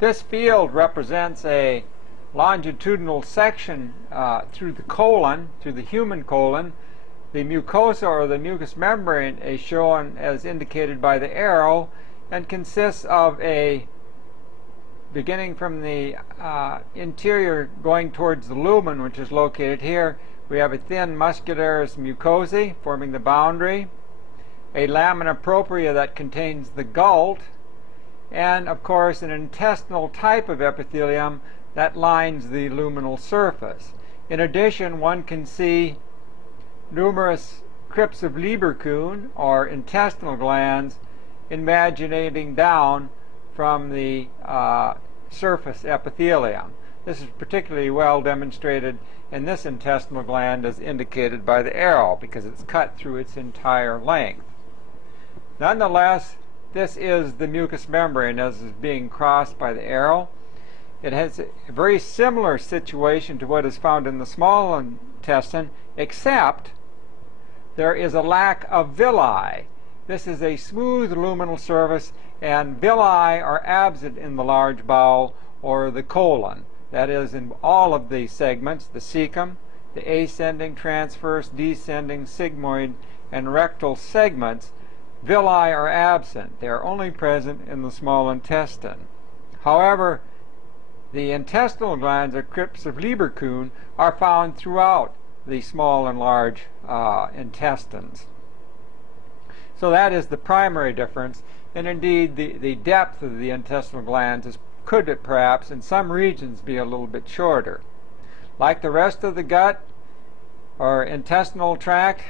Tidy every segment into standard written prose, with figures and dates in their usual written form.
This field represents a longitudinal section through the colon, through the human colon. The mucosa or the mucous membrane is shown as indicated by the arrow and consists of a, beginning from the interior going towards the lumen, which is located here, we have a thin muscularis mucosae forming the boundary, a lamina propria that contains the gult, and of course an intestinal type of epithelium that lines the luminal surface. In addition, one can see numerous crypts of Lieberkühn, or intestinal glands, invaginating down from the surface epithelium. This is particularly well demonstrated in this intestinal gland as indicated by the arrow because it's cut through its entire length. Nonetheless, this is the mucous membrane as is being crossed by the arrow. It has a very similar situation to what is found in the small intestine, except there is a lack of villi. This is a smooth luminal surface, and villi are absent in the large bowel or the colon. That is, in all of the segments, the cecum, the ascending, transverse, descending, sigmoid, and rectal segments, villi are absent. They are only present in the small intestine. However, the intestinal glands, or crypts of Lieberkühn, are found throughout the small and large intestines. So that is the primary difference, and indeed the depth of the intestinal glands could perhaps in some regions be a little bit shorter. Like the rest of the gut or intestinal tract,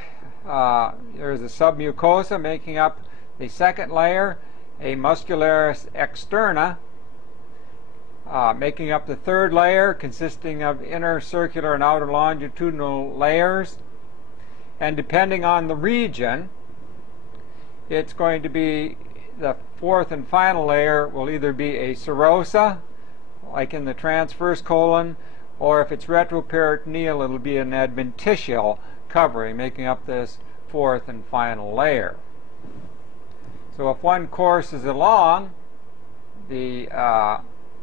there is a submucosa making up the second layer, a muscularis externa making up the third layer, consisting of inner circular and outer longitudinal layers. And depending on the region, it's going to be the fourth and final layer will either be a serosa, like in the transverse colon, or if it's retroperitoneal, it'll be an adventitial covering, making up this fourth and final layer. So if one courses along the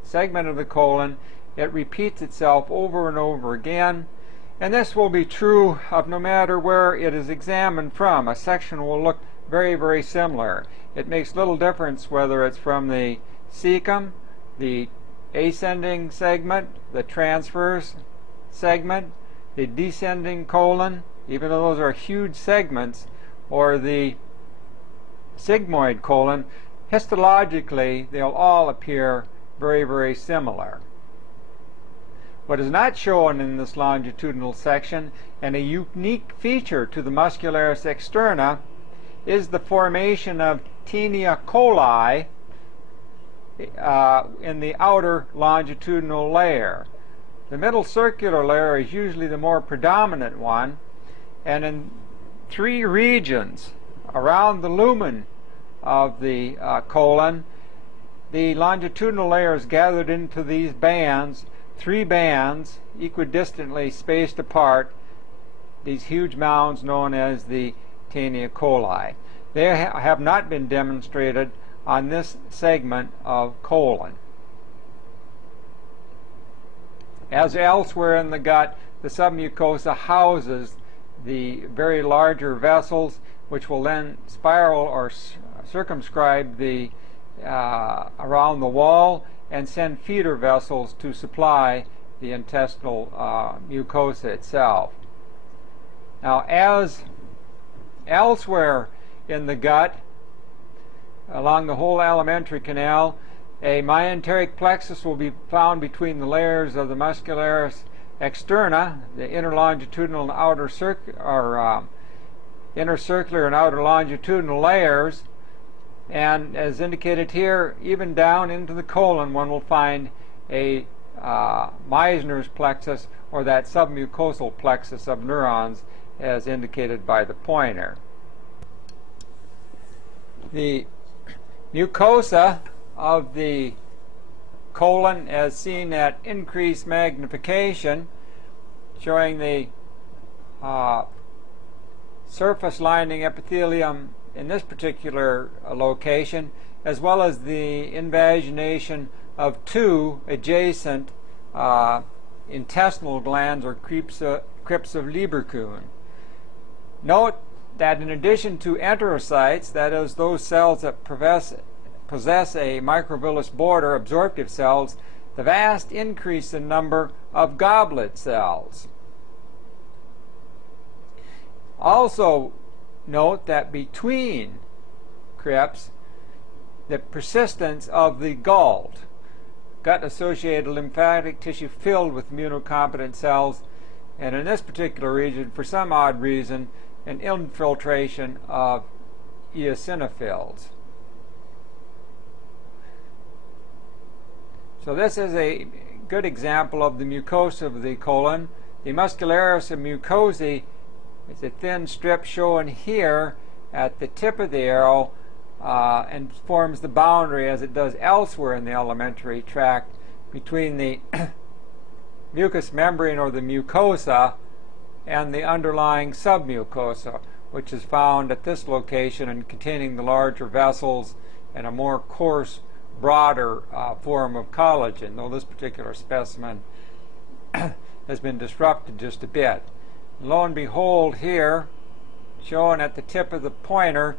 segment of the colon, it repeats itself over and over again, and this will be true of no matter where it is examined from. A section will look very, very similar. It makes little difference whether it's from the cecum, the ascending segment, the transverse segment, the descending colon, even though those are huge segments, or the sigmoid colon. Histologically, they'll all appear very, very similar. What is not shown in this longitudinal section, and a unique feature to the muscularis externa, is the formation of Taenia coli in the outer longitudinal layer. The middle circular layer is usually the more predominant one, and in three regions around the lumen of the colon, the longitudinal layer is gathered into these bands, three bands equidistantly spaced apart, these huge mounds known as the Taenia coli. They have not been demonstrated on this segment of colon. As elsewhere in the gut, the submucosa houses the very larger vessels, which will then spiral or circumscribe the around the wall and send feeder vessels to supply the intestinal mucosa itself. Now, as elsewhere in the gut, along the whole alimentary canal, a mesenteric plexus will be found between the layers of the muscularis externa, the inner longitudinal and outer inner circular and outer longitudinal layers. And as indicated here, even down into the colon, one will find a Meissner's plexus, or that submucosal plexus of neurons, as indicated by the pointer. The mucosa of the colon, as seen at increased magnification, showing the surface lining epithelium in this particular location, as well as the invagination of two adjacent intestinal glands or crypts of Lieberkühn. Note that in addition to enterocytes, that is, those cells that possess a microvillous border, absorptive cells, the vast increase in number of goblet cells. Also note that between crypts, the persistence of the gut-associated lymphatic tissue filled with immunocompetent cells, and in this particular region, for some odd reason, an infiltration of eosinophils. So this is a good example of the mucosa of the colon. The muscularis of mucosae is a thin strip shown here at the tip of the arrow and forms the boundary, as it does elsewhere in the alimentary tract, between the mucous membrane or the mucosa and the underlying submucosa, which is found at this location and containing the larger vessels and a more coarse, broader form of collagen, though this particular specimen has been disrupted just a bit. Lo and behold, here, shown at the tip of the pointer,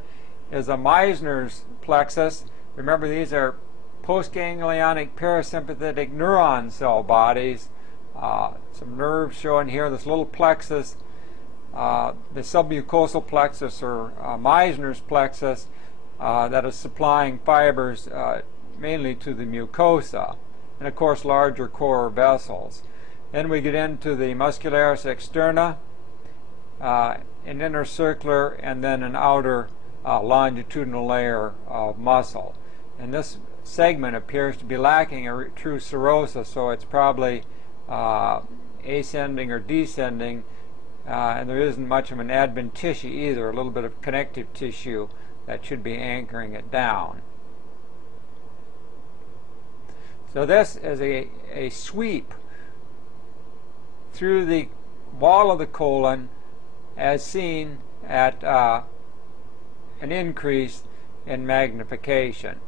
is a Meissner's plexus. Remember, these are postganglionic parasympathetic neuron cell bodies. Some nerves shown here, this little plexus, the submucosal plexus or Meissner's plexus that is supplying fibers mainly to the mucosa, and of course larger core vessels. Then we get into the muscularis externa, an inner circular, and then an outer longitudinal layer of muscle. And this segment appears to be lacking a true serosa, so it's probably ascending or descending, and there isn't much of an adventitia either, a little bit of connective tissue that should be anchoring it down. So this is a sweep through the wall of the colon as seen at an increase in magnification.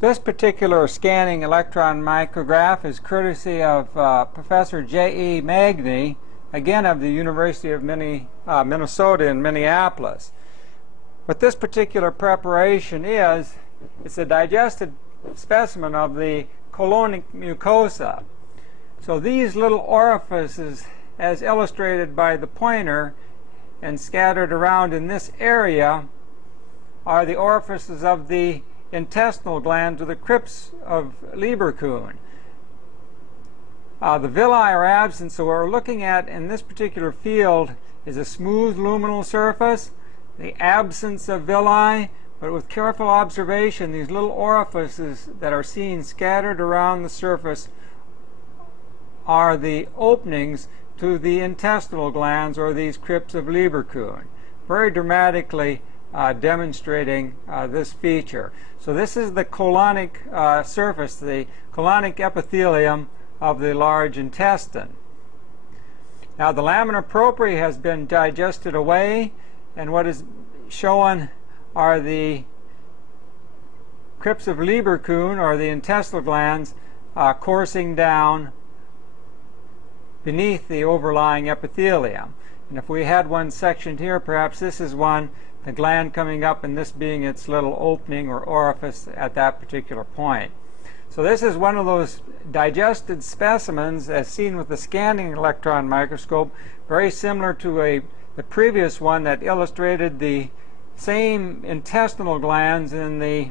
This particular scanning electron micrograph is courtesy of Professor J.E. Magny, again of the University of Minnesota in Minneapolis. What this particular preparation is, it's a digested specimen of the colonic mucosa. So these little orifices, as illustrated by the pointer and scattered around in this area, are the orifices of the intestinal glands or the crypts of Lieberkühn. The villi are absent, so what we're looking at in this particular field is a smooth luminal surface, the absence of villi, but with careful observation, these little orifices that are seen scattered around the surface are the openings to the intestinal glands or these crypts of Lieberkühn, very dramatically demonstrating this feature. So this is the colonic surface, the colonic epithelium of the large intestine. Now the lamina propria has been digested away, and what is shown are the crypts of Lieberkühn, or the intestinal glands, coursing down beneath the overlying epithelium. And if we had one sectioned here, perhaps this is one, the gland coming up and this being its little opening or orifice at that particular point. So this is one of those digested specimens as seen with the scanning electron microscope, very similar to the previous one that illustrated the same intestinal glands in the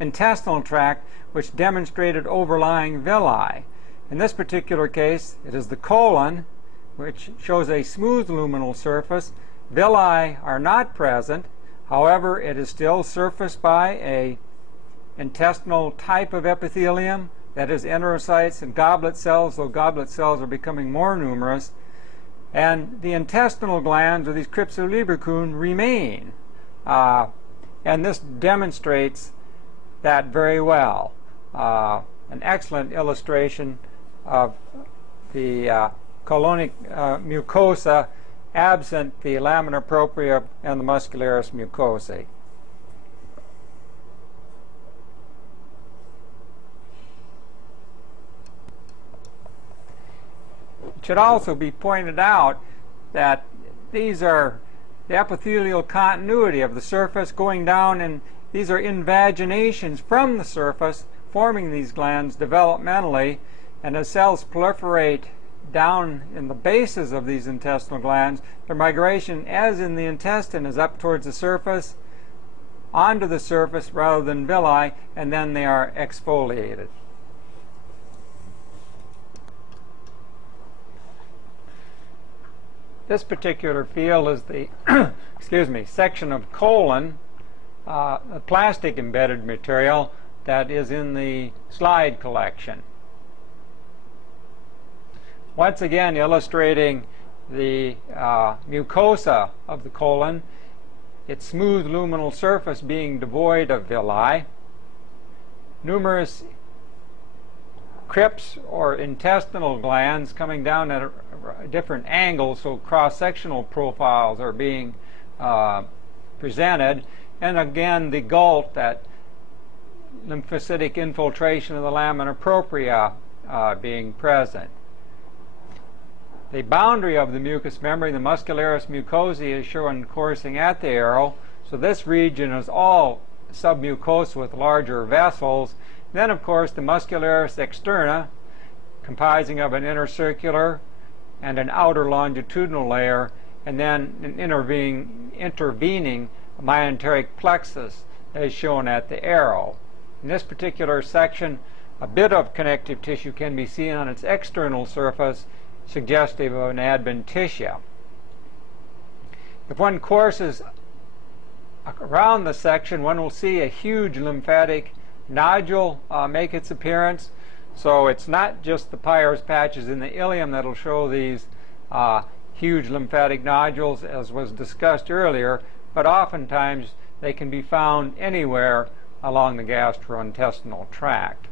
intestinal tract, which demonstrated overlying villi. In this particular case, it is the colon, which shows a smooth luminal surface. Villi are not present. However, it is still surfaced by a intestinal type of epithelium, that is enterocytes and goblet cells, though goblet cells are becoming more numerous. And the intestinal glands, or these crypts of Lieberkühn, remain. And this demonstrates that very well. An excellent illustration of the colonic mucosa absent the lamina propria and the muscularis mucosae. It should also be pointed out that these are the epithelial continuity of the surface going down, and these are invaginations from the surface forming these glands developmentally, and as cells proliferate down in the bases of these intestinal glands, their migration, as in the intestine, is up towards the surface, onto the surface rather than villi, and then they are exfoliated. This particular field is the section of colon, a plastic embedded material that is in the slide collection. Once again, illustrating the mucosa of the colon, its smooth luminal surface being devoid of villi, numerous crypts or intestinal glands coming down at a different angle, so cross-sectional profiles are being presented, and again the gullet, that lymphocytic infiltration of the lamina propria being present. The boundary of the mucous membrane, the muscularis mucosae, is shown coursing at the arrow, so this region is all submucosal with larger vessels. Then, of course, the muscularis externa, comprising of an inner circular and an outer longitudinal layer, and then an intervening myenteric plexus, as shown at the arrow. In this particular section, a bit of connective tissue can be seen on its external surface, suggestive of an adventitia. If one courses around the section, one will see a huge lymphatic nodule make its appearance. So it's not just the Peyer's patches in the ileum that will show these huge lymphatic nodules, as was discussed earlier, but oftentimes they can be found anywhere along the gastrointestinal tract.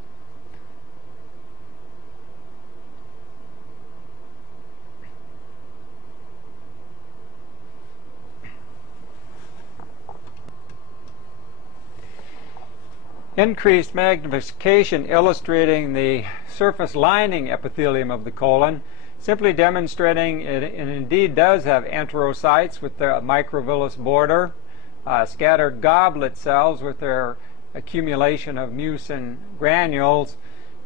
Increased magnification illustrating the surface lining epithelium of the colon, simply demonstrating it indeed does have enterocytes with their microvillous border, scattered goblet cells with their accumulation of mucin granules,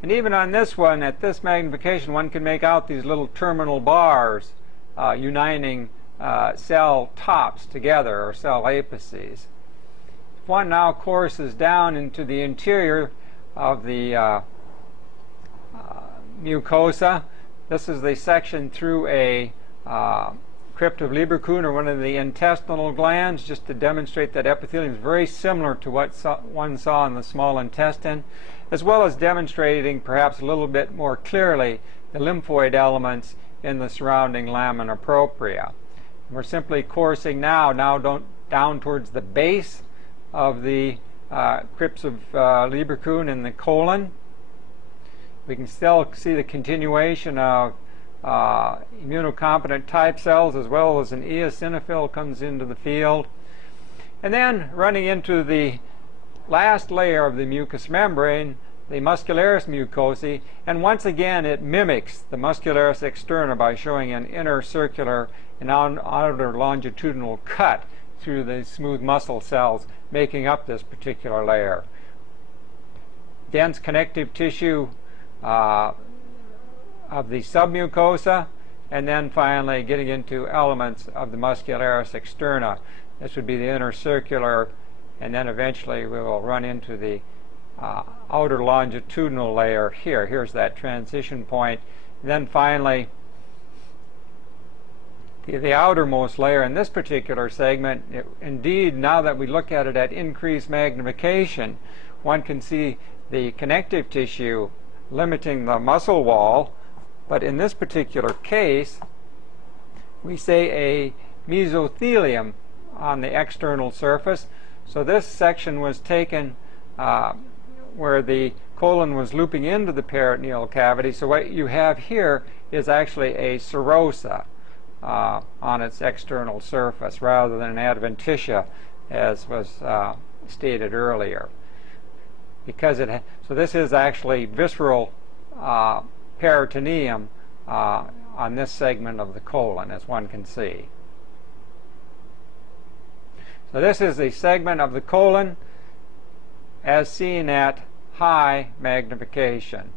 and even on this one, at this magnification, one can make out these little terminal bars uniting cell tops together, or cell apices. If one now courses down into the interior of the mucosa, this is the section through a crypt of Lieberkühn, or one of the intestinal glands, just to demonstrate that epithelium is very similar to what one saw in the small intestine, as well as demonstrating perhaps a little bit more clearly the lymphoid elements in the surrounding lamina propria. And we're simply coursing now down towards the base of the crypts of Lieberkühn in the colon. We can still see the continuation of immunocompetent type cells, as well as an eosinophil comes into the field. And then running into the last layer of the mucous membrane, the muscularis mucosae, and once again it mimics the muscularis externa by showing an inner circular and outer longitudinal cut through the smooth muscle cells making up this particular layer. Dense connective tissue of the submucosa, and then finally getting into elements of the muscularis externa. This would be the inner circular, and then eventually we will run into the outer longitudinal layer here. Here's that transition point. And then finally the outermost layer in this particular segment. Indeed, now that we look at it at increased magnification, one can see the connective tissue limiting the muscle wall, but in this particular case we say a mesothelium on the external surface. So this section was taken where the colon was looping into the peritoneal cavity. So what you have here is actually a serosa. on its external surface rather than an adventitia, as was stated earlier. Because so this is actually visceral peritoneum on this segment of the colon, as one can see. So this is a segment of the colon as seen at high magnification.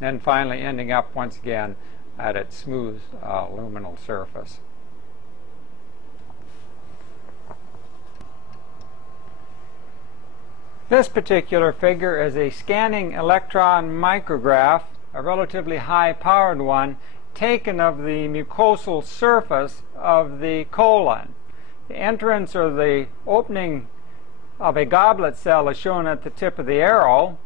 And finally ending up once again at its smooth luminal surface. This particular figure is a scanning electron micrograph, a relatively high-powered one, taken of the mucosal surface of the colon. The entrance or the opening of a goblet cell is shown at the tip of the arrow.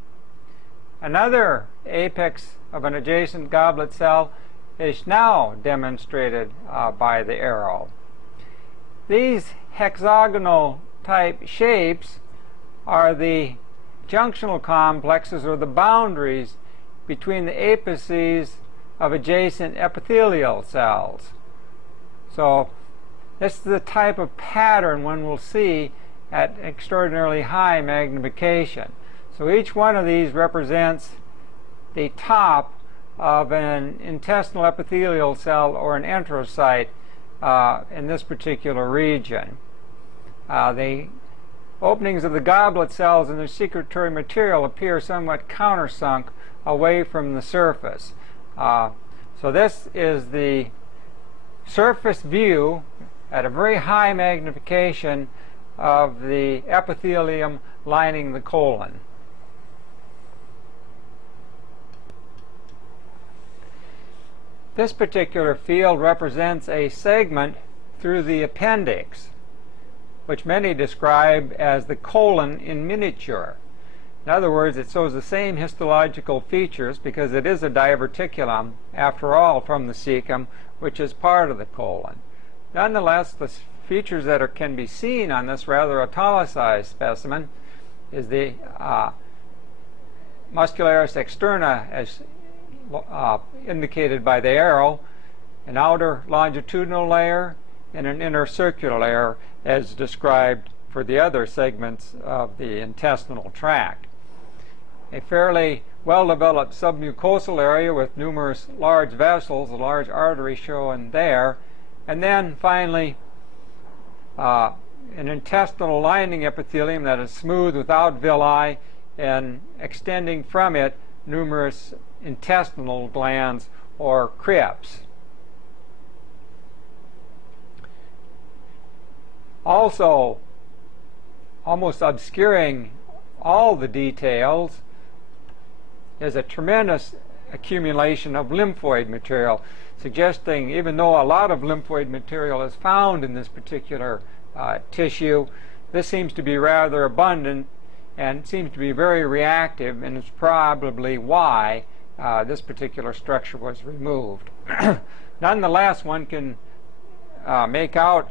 Another apex of an adjacent goblet cell is now demonstrated by the arrow. These hexagonal type shapes are the junctional complexes or the boundaries between the apices of adjacent epithelial cells. So this is the type of pattern one will see at extraordinarily high magnification. So each one of these represents the top of an intestinal epithelial cell or an enterocyte in this particular region. The openings of the goblet cells and their secretory material appear somewhat countersunk away from the surface. So this is the surface view at a very high magnification of the epithelium lining the colon. This particular field represents a segment through the appendix, which many describe as the colon in miniature. In other words, it shows the same histological features because it is a diverticulum, after all, from the cecum, which is part of the colon. Nonetheless, the features that can be seen on this rather italicized specimen is the muscularis externa, as indicated by the arrow, an outer longitudinal layer, and an inner circular layer, as described for the other segments of the intestinal tract. A fairly well-developed submucosal area with numerous large vessels, a large artery shown there, and then finally an intestinal lining epithelium that is smooth without villi, and extending from it numerous intestinal glands or crypts. Also, almost obscuring all the details, is a tremendous accumulation of lymphoid material, suggesting even though a lot of lymphoid material is found in this particular tissue, this seems to be rather abundant and seems to be very reactive, and is probably why this particular structure was removed. Nonetheless, one can make out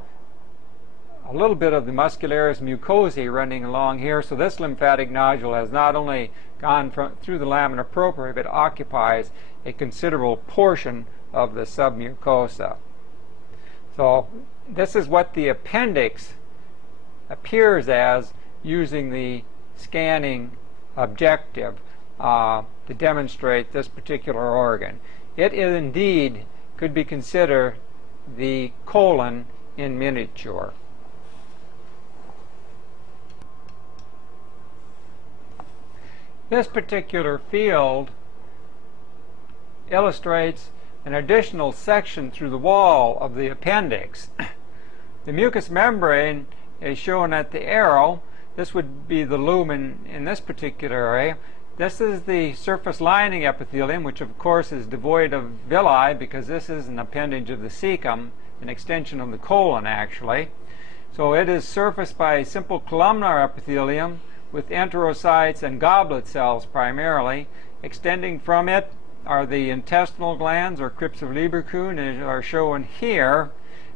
a little bit of the muscularis mucosae running along here, so this lymphatic nodule has not only gone through the lamina propria, but occupies a considerable portion of the submucosa. So this is what the appendix appears as using the scanning objective to demonstrate this particular organ. It is indeed could be considered the colon in miniature. This particular field illustrates an additional section through the wall of the appendix. The mucous membrane is shown at the arrow. This would be the lumen in this particular area. This is the surface lining epithelium, which of course is devoid of villi because this is an appendage of the cecum, an extension of the colon actually. So it is surfaced by a simple columnar epithelium with enterocytes and goblet cells primarily. Extending from it are the intestinal glands, or crypts of Lieberkühn, as are shown here,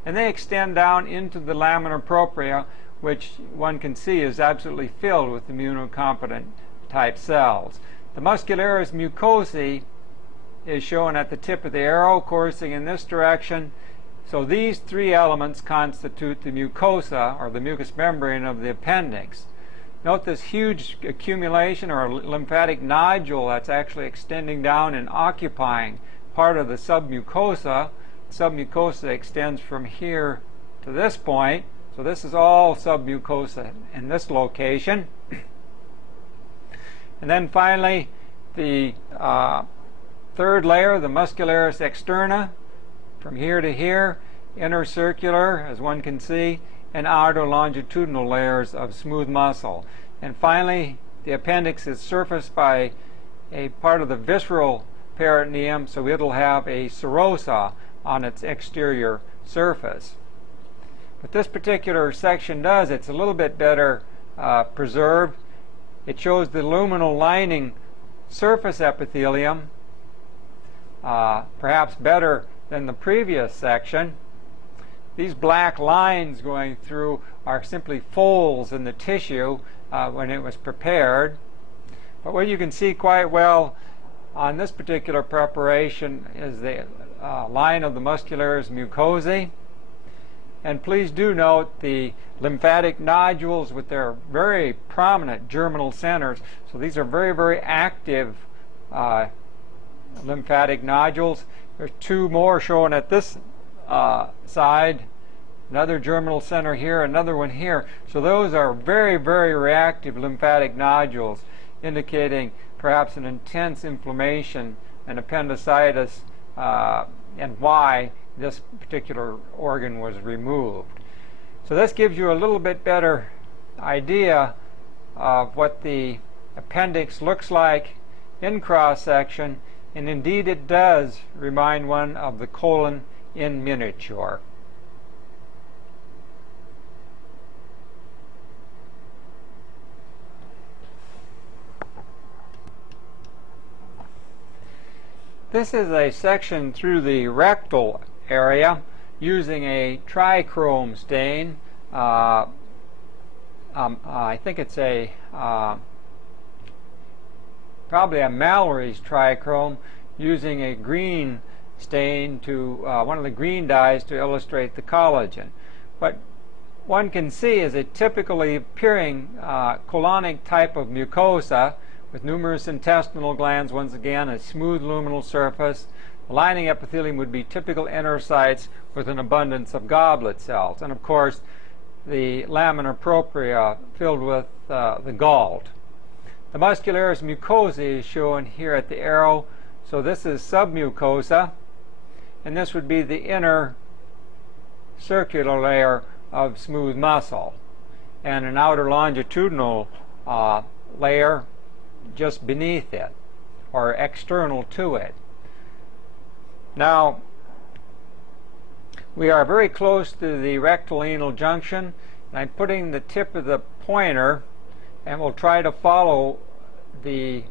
and they extend down into the lamina propria, which one can see is absolutely filled with immunocompetent type cells. The muscularis mucosae is shown at the tip of the arrow, coursing in this direction. So these three elements constitute the mucosa, or the mucous membrane of the appendix. Note this huge accumulation or lymphatic nodule that's actually extending down and occupying part of the submucosa. Submucosa extends from here to this point. So this is all submucosa in this location. And then finally, the third layer, the muscularis externa, from here to here, inner circular, as one can see, and outer longitudinal layers of smooth muscle. And finally, the appendix is surfaced by a part of the visceral peritoneum, so it'll have a serosa on its exterior surface. What this particular section does, it's a little bit better preserved. It shows the luminal lining surface epithelium, perhaps better than the previous section. These black lines going through are simply folds in the tissue when it was prepared. But what you can see quite well on this particular preparation is the line of the muscularis mucosae. And please do note the lymphatic nodules with their very prominent germinal centers. So these are very, very active lymphatic nodules. There's two more shown at this side, another germinal center here, another one here. So those are very, very reactive lymphatic nodules, indicating perhaps an intense inflammation and appendicitis, and why this particular organ was removed. So this gives you a little bit better idea of what the appendix looks like in cross-section, and indeed it does remind one of the colon in miniature. This is a section through the rectal area using a trichrome stain. I think it's a probably a Mallory's trichrome, using a green stain to one of the green dyes to illustrate the collagen. What one can see is a typically appearing colonic type of mucosa with numerous intestinal glands, once again a smooth luminal surface. The lining epithelium would be typical enterocytes with an abundance of goblet cells, and of course the lamina propria filled with the gall. The muscularis mucosae is shown here at the arrow. So this is submucosa, and this would be the inner circular layer of smooth muscle, and an outer longitudinal layer just beneath it, or external to it. Now, we are very close to the rectal-anal junction, and I'm putting the tip of the pointer, and we'll try to follow the,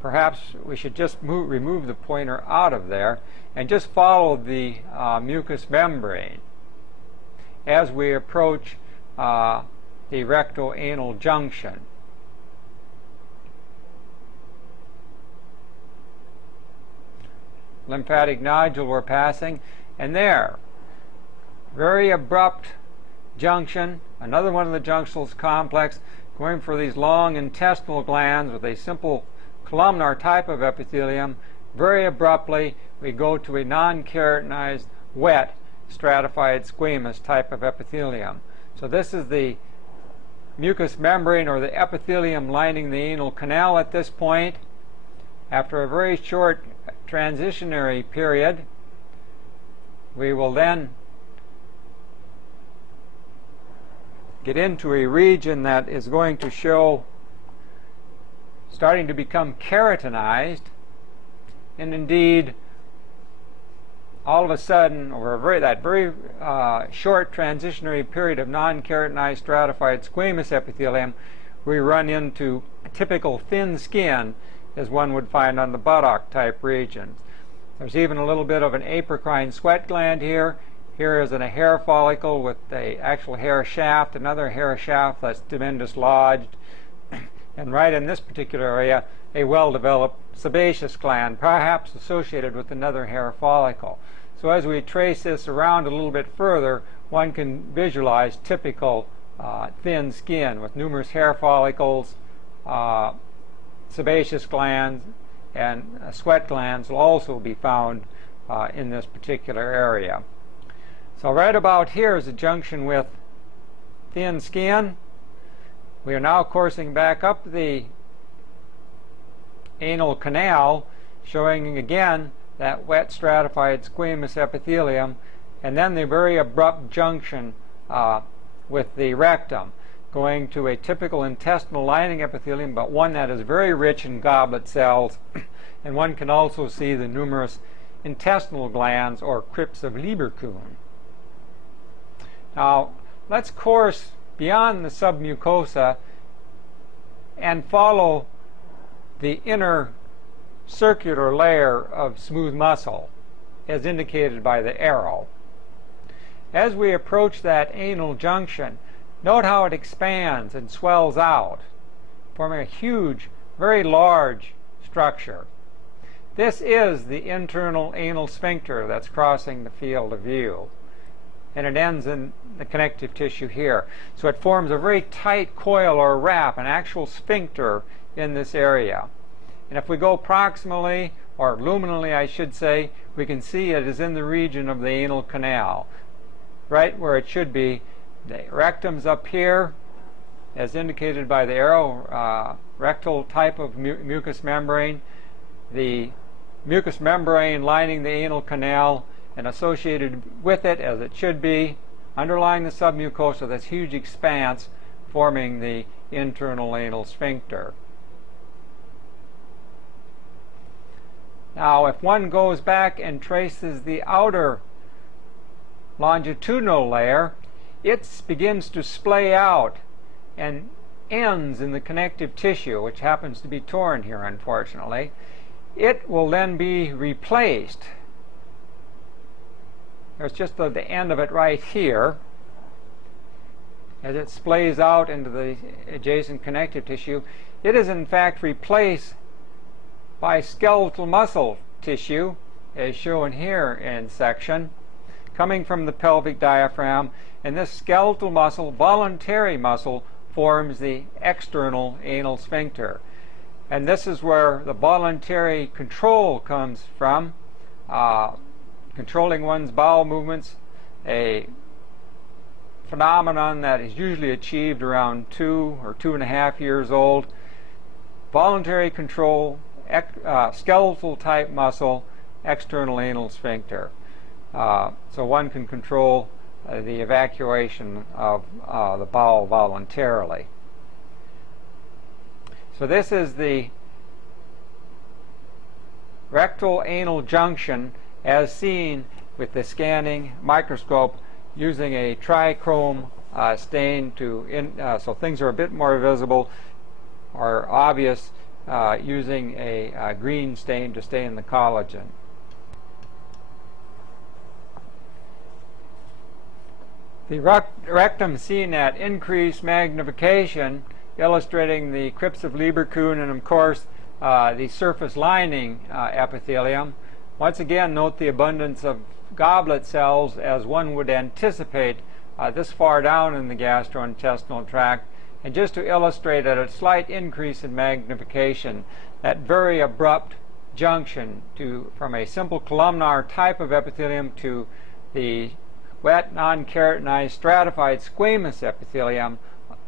perhaps we should just remove the pointer out of there, and just follow the mucous membrane as we approach the recto-anal junction. Lymphatic nodule we're passing, and there, very abrupt junction, another one of the junctionals complex, going for these long intestinal glands with a simple columnar type of epithelium. Very abruptly we go to a non-keratinized, wet, stratified squamous type of epithelium. So this is the mucous membrane, or the epithelium lining the anal canal at this point. After a very short transitionary period, we will then get into a region that is going to show starting to become keratinized, and indeed all of a sudden, over that very short transitionary period of non-keratinized stratified squamous epithelium, we run into typical thin skin as one would find on the buttock type regions. There's even a little bit of an apocrine sweat gland here, Here is a hair follicle with the actual hair shaft, another hair shaft that's been dislodged, and right in this particular area, a well-developed sebaceous gland, perhaps associated with another hair follicle. So as we trace this around a little bit further, one can visualize typical thin skin with numerous hair follicles, sebaceous glands, and sweat glands will also be found in this particular area. So right about here is a junction with thin skin. We are now coursing back up the anal canal, showing again that wet stratified squamous epithelium, and then the very abrupt junction with the rectum, going to a typical intestinal lining epithelium, but one that is very rich in goblet cells, and one can also see the numerous intestinal glands or crypts of Lieberkühn. Now, let's course beyond the submucosa and follow the inner circular layer of smooth muscle, as indicated by the arrow. As we approach that anal junction, note how it expands and swells out, forming a huge, very large structure. This is the internal anal sphincter that's crossing the field of view, and it ends in the connective tissue here. So it forms a very tight coil or wrap, an actual sphincter in this area. And if we go proximally, or luminally I should say, we can see it is in the region of the anal canal, right where it should be. The rectum's up here, as indicated by the arrow, rectal type of mucous membrane. The mucous membrane lining the anal canal, and associated with it, as it should be, underlying the submucosa, this huge expanse forming the internal anal sphincter. Now, if one goes back and traces the outer longitudinal layer, it begins to splay out and ends in the connective tissue, which happens to be torn here, unfortunately. It will then be replaced. There's just the end of it right here. As it splays out into the adjacent connective tissue, it is in fact replaced by skeletal muscle tissue, as shown here in section, coming from the pelvic diaphragm, and this skeletal muscle, voluntary muscle, forms the external anal sphincter. And this is where the voluntary control comes from, controlling one's bowel movements, a phenomenon that is usually achieved around 2 or 2.5 years old. Voluntary control, skeletal type muscle, external anal sphincter. So one can control the evacuation of the bowel voluntarily. So this is the rectal anal junction as seen with the scanning microscope using a trichrome stain so things are a bit more visible or obvious, using a green stain to stain the collagen. The rectum seen at increased magnification, illustrating the crypts of Lieberkühn and, of course, the surface lining epithelium. Once again, note the abundance of goblet cells, as one would anticipate this far down in the gastrointestinal tract. And just to illustrate at a slight increase in magnification, that very abrupt junction from a simple columnar type of epithelium to the wet, non-keratinized, stratified squamous epithelium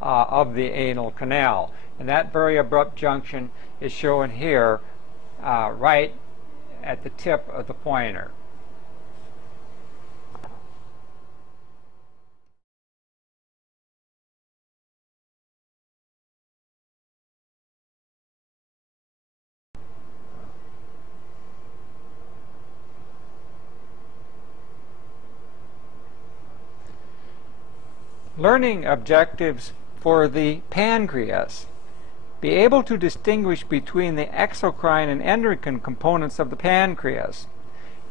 of the anal canal. And that very abrupt junction is shown here right at the tip of the pointer. Learning objectives for the pancreas. Be able to distinguish between the exocrine and endocrine components of the pancreas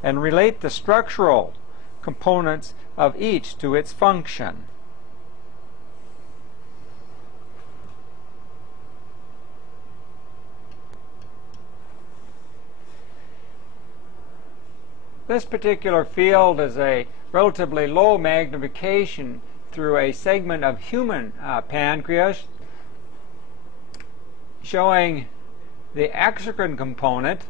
and relate the structural components of each to its function. This particular field is a relatively low magnification through a segment of human pancreas, showing the exocrine component,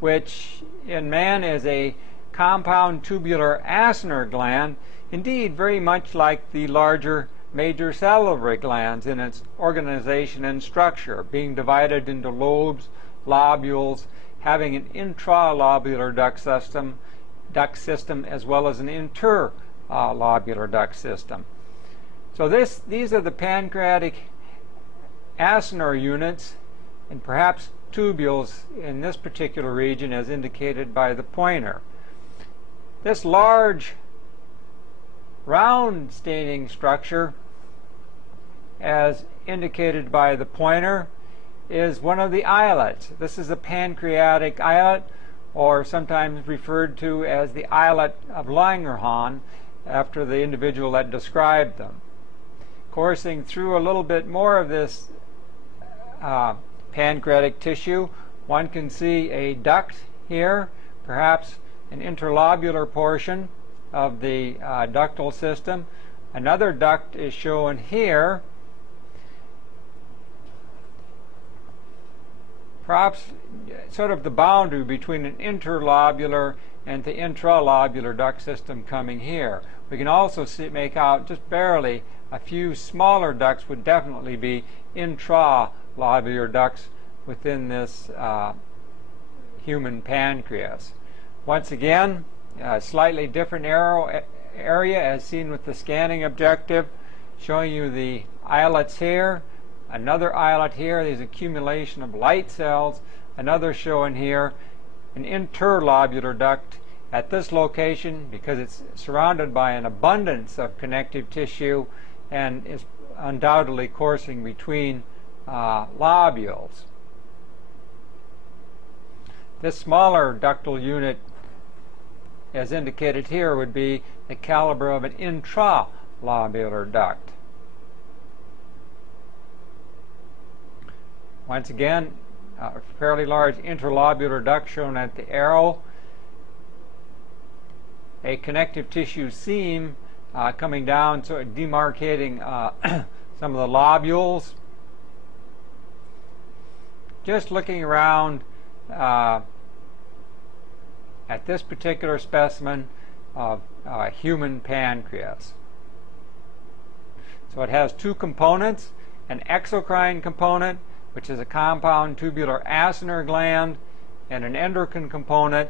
which in man is a compound tubular acinar gland, indeed very much like the larger major salivary glands in its organization and structure, being divided into lobes, lobules, having an intralobular duct system as well as an interlobular duct system. So these are the pancreatic acinar units, and perhaps tubules in this particular region as indicated by the pointer. This large round staining structure, as indicated by the pointer, is one of the islets. This is a pancreatic islet, or sometimes referred to as the islet of Langerhans, after the individual that described them. Coursing through a little bit more of this pancreatic tissue, one can see a duct here, perhaps an interlobular portion of the ductal system. Another duct is shown here, perhaps sort of the boundary between an interlobular and the intralobular duct system coming here. We can also make out just barely a few smaller ducts would definitely be intralobular ducts within this human pancreas. Once again, a slightly different area as seen with the scanning objective, showing you the islets here, another islet here, there's accumulation of light cells, another shown here, an interlobular duct at this location because it's surrounded by an abundance of connective tissue and is undoubtedly coursing between lobules. This smaller ductal unit, as indicated here, would be the caliber of an intralobular duct. Once again, a fairly large interlobular duct shown at the arrow, a connective tissue seam coming down, so demarcating some of the lobules. Just looking around at this particular specimen of human pancreas. So it has two components, an exocrine component, which is a compound tubular acinar gland, and an endocrine component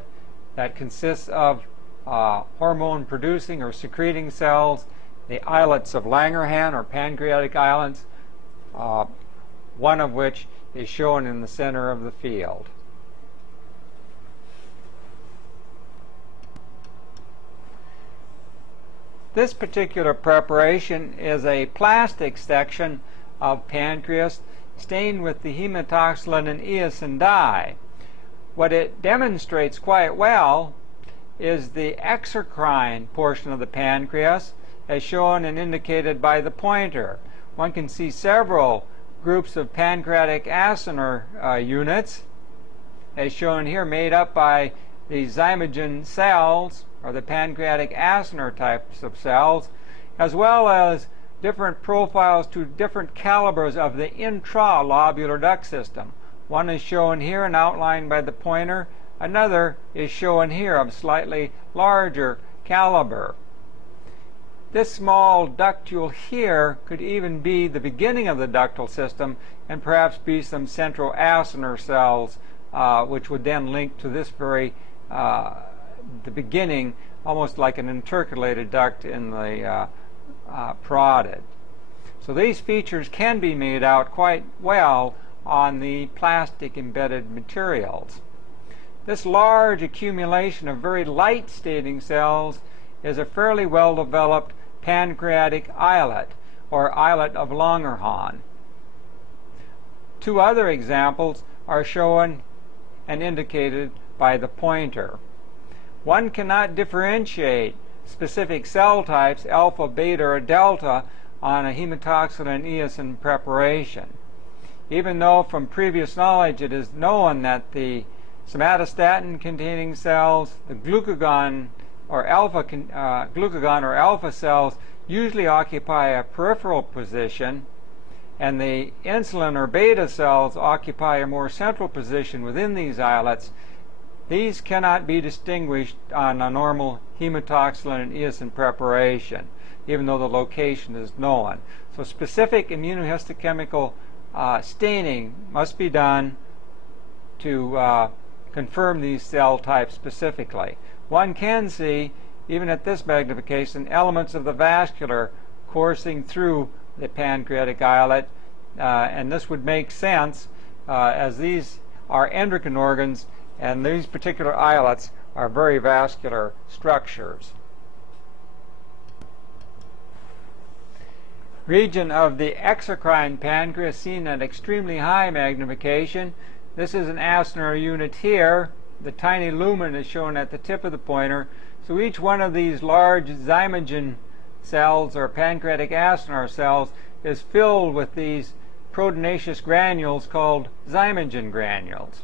that consists of hormone producing or secreting cells, the islets of Langerhans or pancreatic islets, one of which is shown in the center of the field. This particular preparation is a plastic section of pancreas stained with the hematoxylin and eosin dye. What it demonstrates quite well is the exocrine portion of the pancreas, as shown and indicated by the pointer. One can see several groups of pancreatic acinar units, as shown here, made up by the zymogen cells, or the pancreatic acinar types of cells, as well as different profiles to different calibers of the intralobular duct system. One is shown here and outlined by the pointer. Another is shown here of slightly larger caliber. This small ductule here could even be the beginning of the ductal system and perhaps be some central acinar cells, which would then link to this very the beginning, almost like an intercalated duct in the parotid. So these features can be made out quite well on the plastic embedded materials. This large accumulation of very light staining cells is a fairly well developed pancreatic islet, or islet of Langerhans. Two other examples are shown and indicated by the pointer. One cannot differentiate specific cell types, alpha, beta, or delta, on a hematoxylin and eosin preparation. Even though from previous knowledge it is known that the somatostatin-containing cells, the glucagon or alpha cells usually occupy a peripheral position, and the insulin or beta cells occupy a more central position within these islets, these cannot be distinguished on a normal hematoxylin and eosin preparation, even though the location is known. So specific immunohistochemical staining must be done to confirm these cell types specifically. One can see, even at this magnification, elements of the vascular coursing through the pancreatic islet, and this would make sense as these are endocrine organs, and these particular islets are very vascular structures. Region of the exocrine pancreas seen at extremely high magnification. This is an acinar unit here. The tiny lumen is shown at the tip of the pointer. So each one of these large zymogen cells or pancreatic acinar cells is filled with these proteinaceous granules called zymogen granules.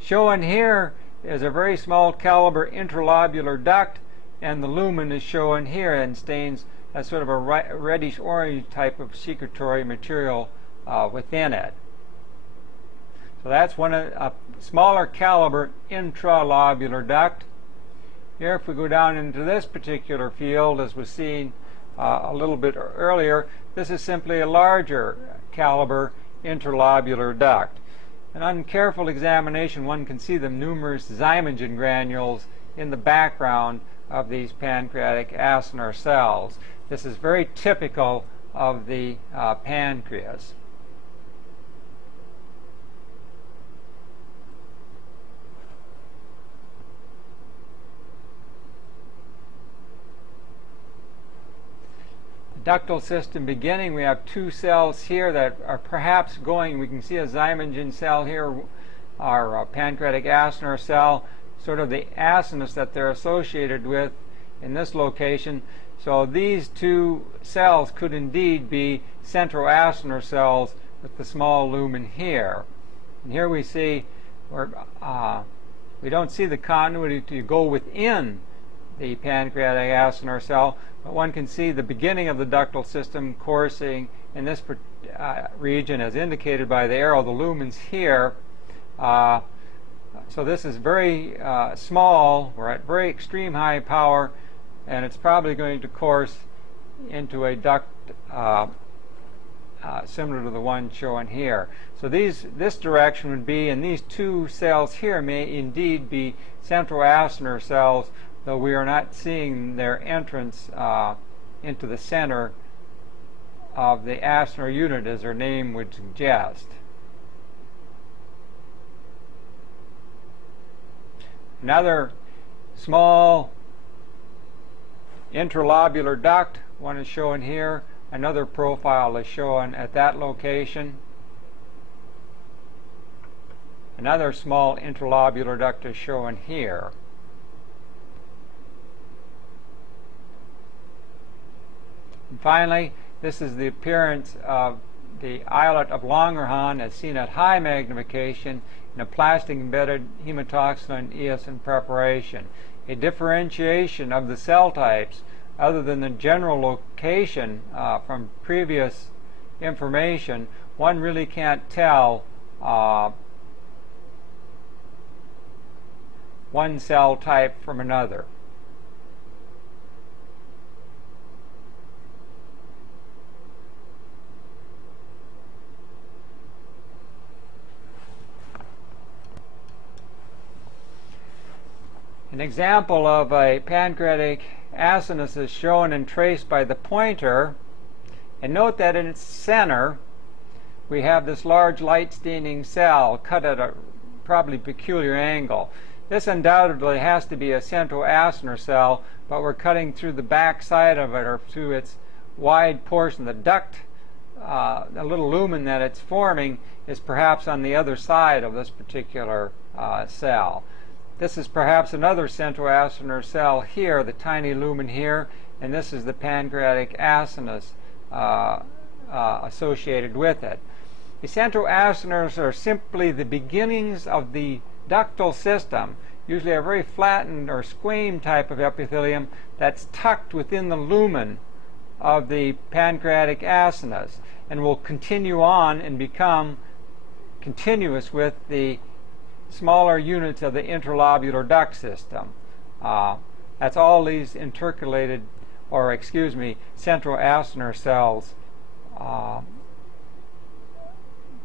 Shown here is a very small caliber interlobular duct, and the lumen is shown here and stains as sort of a reddish orange type of secretory material within it. So that's a smaller caliber intralobular duct. Here, if we go down into this particular field, as was seen a little bit earlier, this is simply a larger caliber interlobular duct. And on careful examination, one can see the numerous zymogen granules in the background of these pancreatic acinar cells. This is very typical of the pancreas. Ductal system beginning, we have two cells here that are perhaps going, we can see a zymogen cell here, our pancreatic acinar cell, sort of the acinus that they're associated with in this location. So these two cells could indeed be centroacinar cells with the small lumen here. And here we see where we don't see the continuity to go within the pancreatic acinar cell, but one can see the beginning of the ductal system coursing in this region as indicated by the arrow, the lumens here. So this is very small. We're at very extreme high power, and it's probably going to course into a duct similar to the one shown here. So this direction would be, and these two cells here may indeed be centroacinar cells, though we are not seeing their entrance into the center of the acinar unit as their name would suggest. Another small interlobular duct, one is shown here. Another profile is shown at that location. Another small interlobular duct is shown here. And finally, this is the appearance of the islet of Langerhans as seen at high magnification in a plastic-embedded hematoxylin eosin preparation. A differentiation of the cell types, other than the general location from previous information, one really can't tell one cell type from another. An example of a pancreatic acinus is shown and traced by the pointer, and note that in its center we have this large light staining cell cut at a probably peculiar angle. This undoubtedly has to be a centroacinar cell, but we're cutting through the back side of it, or through its wide portion. The duct, the little lumen that it's forming, is perhaps on the other side of this particular cell. This is perhaps another centroacinar cell here, the tiny lumen here, and this is the pancreatic acinus associated with it. The centroacinars are simply the beginnings of the ductal system, usually a very flattened or squame type of epithelium that's tucked within the lumen of the pancreatic acinus and will continue on and become continuous with the smaller units of the interlobular duct system. That's all these intercalated, or excuse me, centroacinar cells.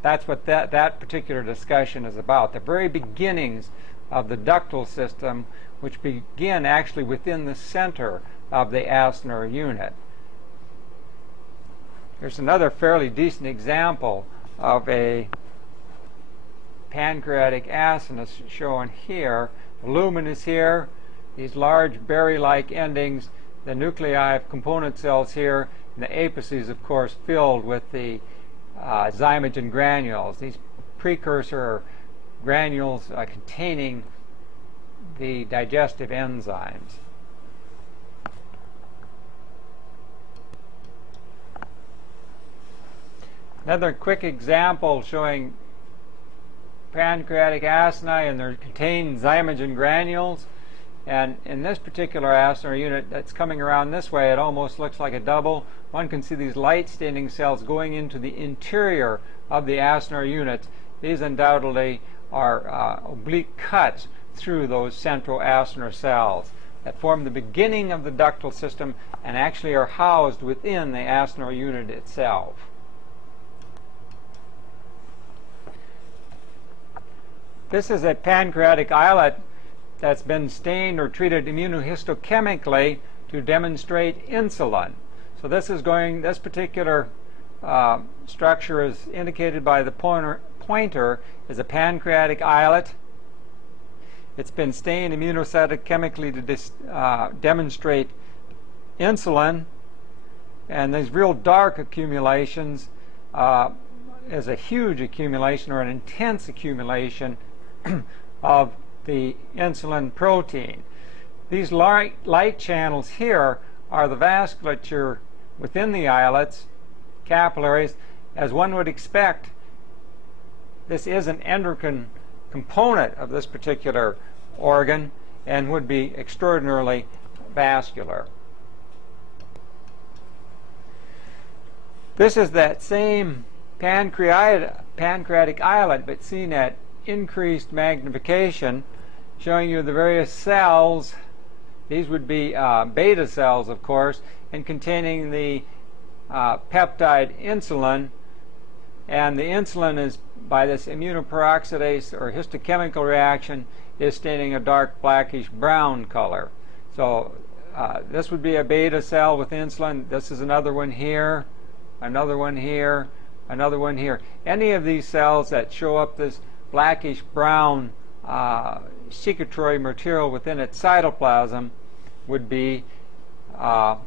That's what that particular discussion is about. The very beginnings of the ductal system, which begin actually within the center of the acinar unit. Here's another fairly decent example of a pancreatic acinus shown here. The lumen is here, these large berry-like endings, the nuclei of component cells here, and the apices, of course, filled with the zymogen granules, these precursor granules containing the digestive enzymes. Another quick example showing pancreatic acini and their contained zymogen granules. And in this particular acinar unit that's coming around this way, it almost looks like a double. One can see these light staining cells going into the interior of the acinar units. These undoubtedly are oblique cuts through those central acinar cells that form the beginning of the ductal system and actually are housed within the acinar unit itself. This is a pancreatic islet that's been stained or treated immunohistochemically to demonstrate insulin. So this particular structure is indicated by the pointer is a pancreatic islet. It's been stained immunohistochemically to demonstrate insulin, and these real dark accumulations is a huge accumulation or an intense accumulation of the insulin protein. These light channels here are the vasculature within the islets, capillaries. As one would expect, this is an endocrine component of this particular organ and would be extraordinarily vascular. This is that same pancreatic islet, but seen at increased magnification, showing you the various cells. These would be beta cells, of course, and containing the peptide insulin. And the insulin is, by this immunoperoxidase or histochemical reaction, is staining a dark blackish brown color. So this would be a beta cell with insulin. This is another one here, another one here, another one here. Any of these cells that show up this blackish brown secretory material within its cytoplasm would be a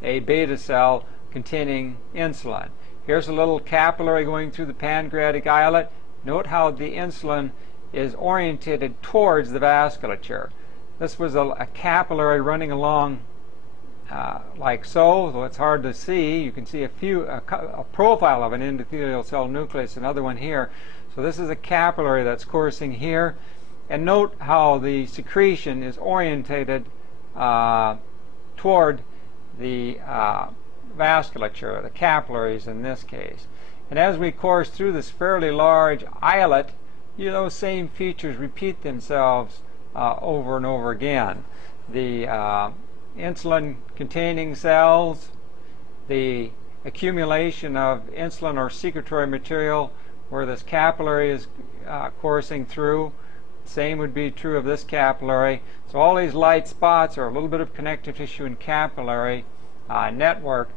beta cell containing insulin. Here's a little capillary going through the pancreatic islet. Note how the insulin is orientated towards the vasculature. This was a capillary running along like so, though it's hard to see. You can see a profile of an endothelial cell nucleus, another one here. So this is a capillary that's coursing here. And note how the secretion is orientated toward the vasculature, the capillaries in this case. And as we course through this fairly large islet, those same features repeat themselves over and over again. The insulin-containing cells, the accumulation of insulin or secretory material where this capillary is coursing through. Same would be true of this capillary. So all these light spots are a little bit of connective tissue and capillary network,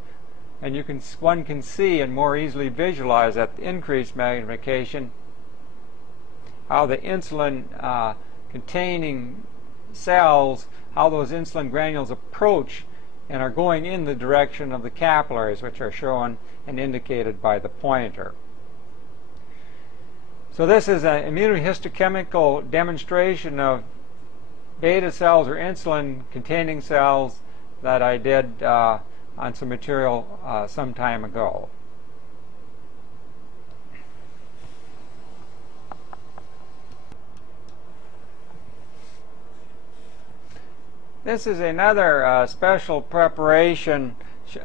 and one can see and more easily visualize at increased magnification how the insulin containing cells, how those insulin granules approach and are going in the direction of the capillaries, which are shown and indicated by the pointer. So this is an immunohistochemical demonstration of beta cells or insulin-containing cells that I did on some material some time ago. This is another special preparation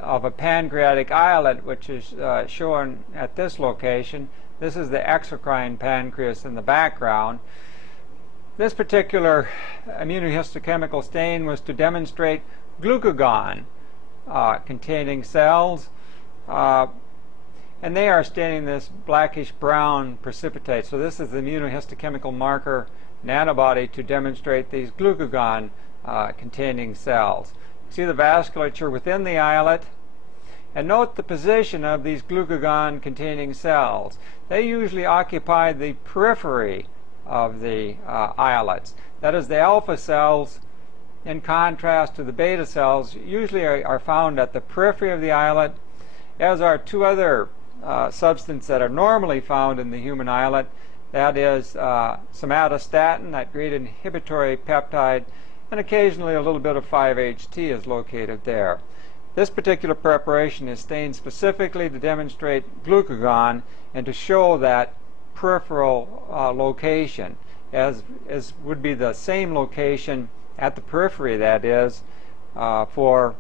of a pancreatic islet, which is shown at this location. This is the exocrine pancreas in the background. This particular immunohistochemical stain was to demonstrate glucagon containing cells, and they are staining this blackish brown precipitate. So this is the immunohistochemical marker, an antibody to demonstrate these glucagon containing cells. See the vasculature within the islet, and note the position of these glucagon containing cells. They usually occupy the periphery of the islets. That is, the alpha cells, in contrast to the beta cells, usually are found at the periphery of the islet, as are two other substances that are normally found in the human islet. That is somatostatin, that great inhibitory peptide, and occasionally a little bit of 5-HT is located there. This particular preparation is stained specifically to demonstrate glucagon and to show that peripheral location, as would be the same location at the periphery, that is, for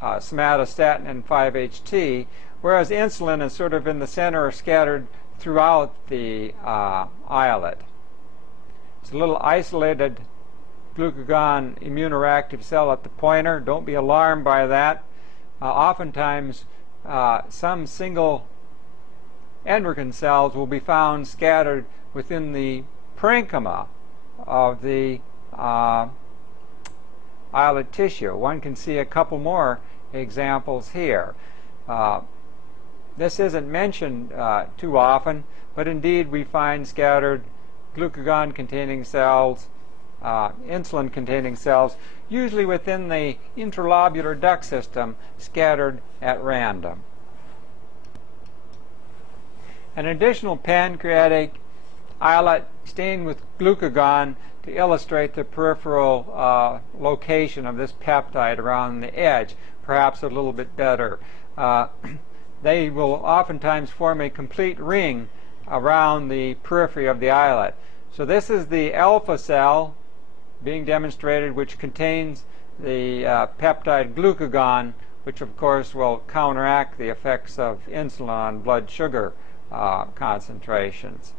somatostatin and 5-HT, whereas insulin is sort of in the center or scattered throughout the islet. It's a little isolated glucagon immunoreactive cell at the pointer. Don't be alarmed by that. Oftentimes some single endocrine cells will be found scattered within the parenchyma of the islet tissue. One can see a couple more examples here. This isn't mentioned too often, but indeed we find scattered glucagon-containing cells, insulin-containing cells, usually within the intralobular duct system, scattered at random. An additional pancreatic islet stained with glucagon to illustrate the peripheral location of this peptide around the edge, perhaps a little bit better. They will oftentimes form a complete ring around the periphery of the islet. So this is the alpha cell being demonstrated, which contains the peptide glucagon, which of course will counteract the effects of insulin on blood sugar concentrations.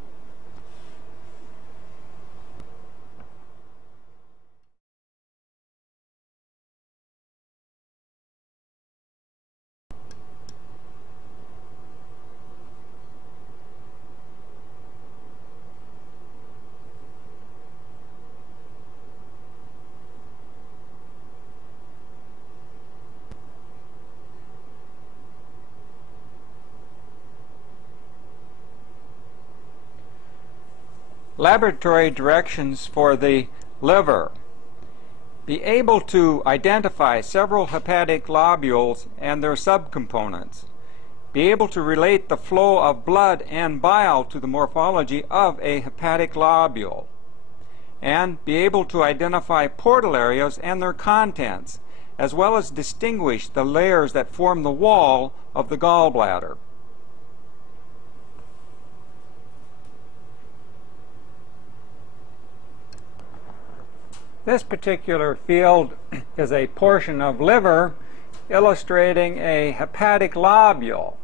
Laboratory directions for the liver. Be able to identify several hepatic lobules and their subcomponents. Be able to relate the flow of blood and bile to the morphology of a hepatic lobule. And be able to identify portal areas and their contents, as well as distinguish the layers that form the wall of the gallbladder. This particular field is a portion of liver illustrating a hepatic lobule.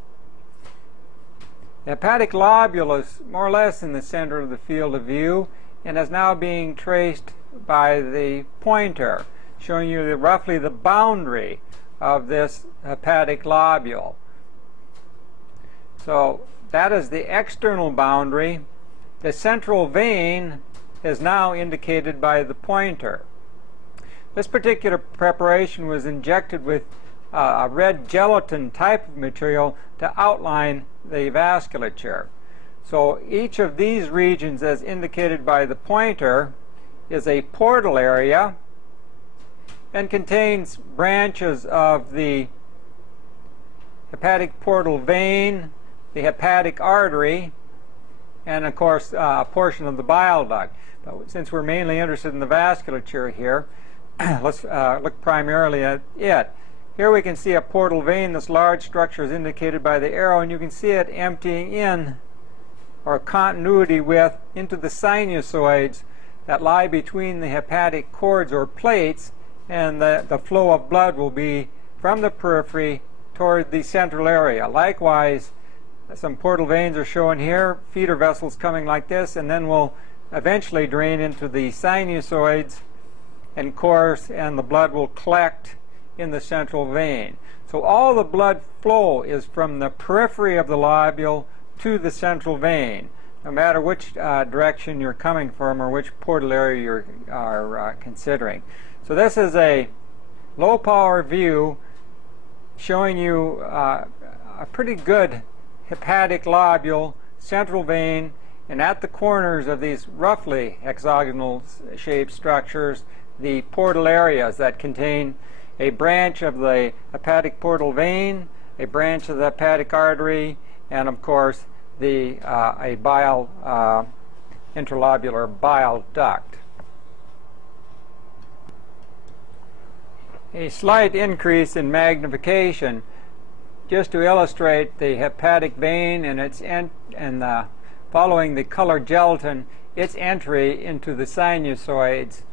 The hepatic lobule is more or less in the center of the field of view and is now being traced by the pointer, showing you roughly the boundary of this hepatic lobule. So that is the external boundary. The central vein is now indicated by the pointer. This particular preparation was injected with a red gelatin type of material to outline the vasculature. So each of these regions, as indicated by the pointer, is a portal area and contains branches of the hepatic portal vein, the hepatic artery, and of course a portion of the bile duct. But since we're mainly interested in the vasculature here, let's look primarily at it. Here we can see a portal vein. This large structure is indicated by the arrow, and you can see it emptying in, or continuity with, into the sinusoids that lie between the hepatic cords or plates, and the flow of blood will be from the periphery toward the central area. Likewise, some portal veins are shown here, feeder vessels coming like this, and then will eventually drain into the sinusoids and course, and the blood will collect in the central vein. So all the blood flow is from the periphery of the lobule to the central vein, no matter which direction you're coming from or which portal area you are considering. So this is a low-power view showing you a pretty good hepatic lobule, central vein, and at the corners of these roughly hexagonal-shaped structures, the portal areas that contain a branch of the hepatic portal vein, a branch of the hepatic artery, and of course a interlobular bile duct. A slight increase in magnification just to illustrate the hepatic vein and its following the colored gelatin, its entry into the sinusoids,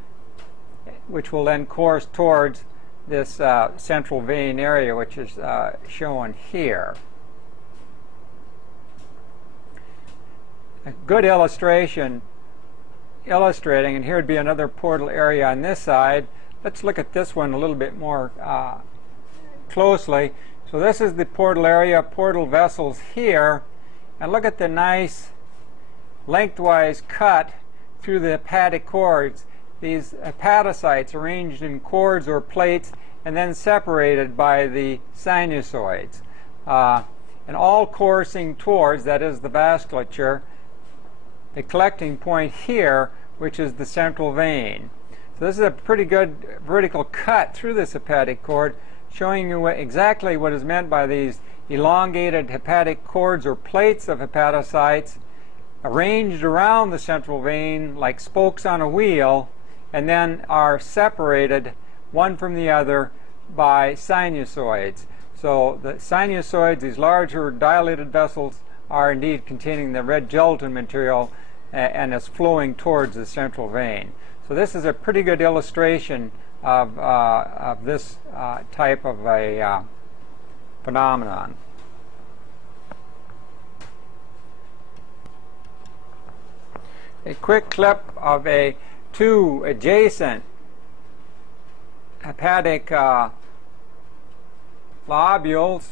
which will then course towards this central vein area, which is shown here. A good illustration illustrating, and here would be another portal area on this side. Let's look at this one a little bit more closely. So this is the portal area, portal vessels here, and look at the nice lengthwise cut through the hepatic cords. These hepatocytes arranged in cords or plates and then separated by the sinusoids, and all coursing towards, that is the vasculature, the collecting point here, which is the central vein. So this is a pretty good vertical cut through this hepatic cord, showing you exactly what is meant by these elongated hepatic cords or plates of hepatocytes arranged around the central vein like spokes on a wheel, and then are separated one from the other by sinusoids. So the sinusoids, these larger dilated vessels, are indeed containing the red gelatin material and is flowing towards the central vein. So this is a pretty good illustration of this type of a phenomenon. A quick clip of two adjacent hepatic lobules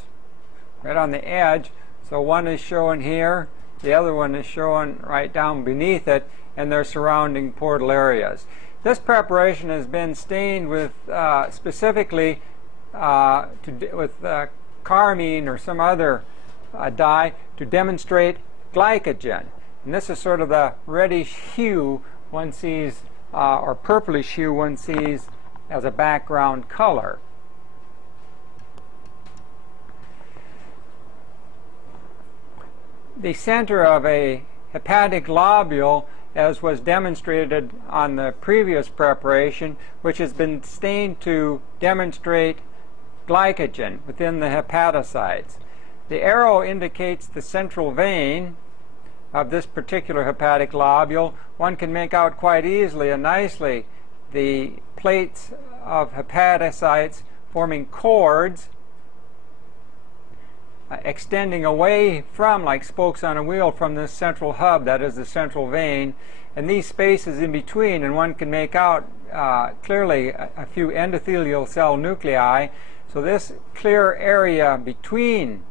right on the edge. So one is shown here, the other one is shown right down beneath it, and their surrounding portal areas. This preparation has been stained with specifically with carmine or some other dye to demonstrate glycogen. And this is sort of the reddish hue one sees, or purplish hue one sees as a background color. The center of a hepatic lobule, as was demonstrated on the previous preparation, which has been stained to demonstrate glycogen within the hepatocytes. The arrow indicates the central vein of this particular hepatic lobule. One can make out quite easily and nicely the plates of hepatocytes forming cords extending away from, like spokes on a wheel, from this central hub, that is the central vein, and these spaces in between, and one can make out clearly a few endothelial cell nuclei. So this clear area between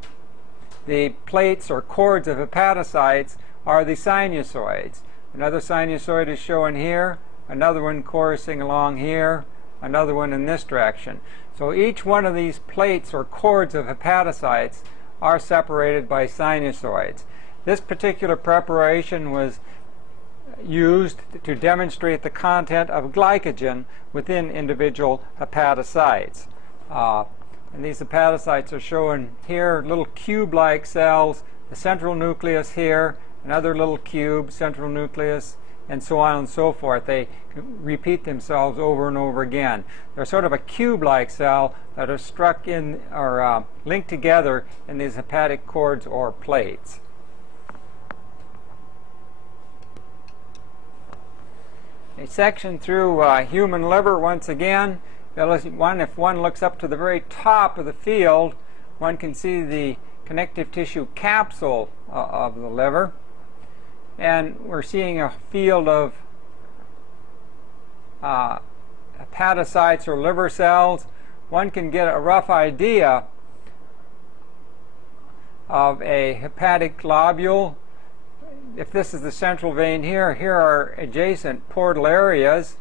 the plates or cords of hepatocytes are the sinusoids. Another sinusoid is shown here, another one coursing along here, another one in this direction. So each one of these plates or cords of hepatocytes are separated by sinusoids. This particular preparation was used to demonstrate the content of glycogen within individual hepatocytes. And these hepatocytes are shown here, little cube-like cells, the central nucleus here, another little cube, central nucleus, and so on and so forth. They repeat themselves over and over again. They're sort of a cube-like cell that are struck in or linked together in these hepatic cords or plates. A section through human liver, once again. If one looks up to the very top of the field, one can see the connective tissue capsule of the liver. And we're seeing a field of hepatocytes or liver cells. One can get a rough idea of a hepatic lobule. If this is the central vein here, here are adjacent portal areas.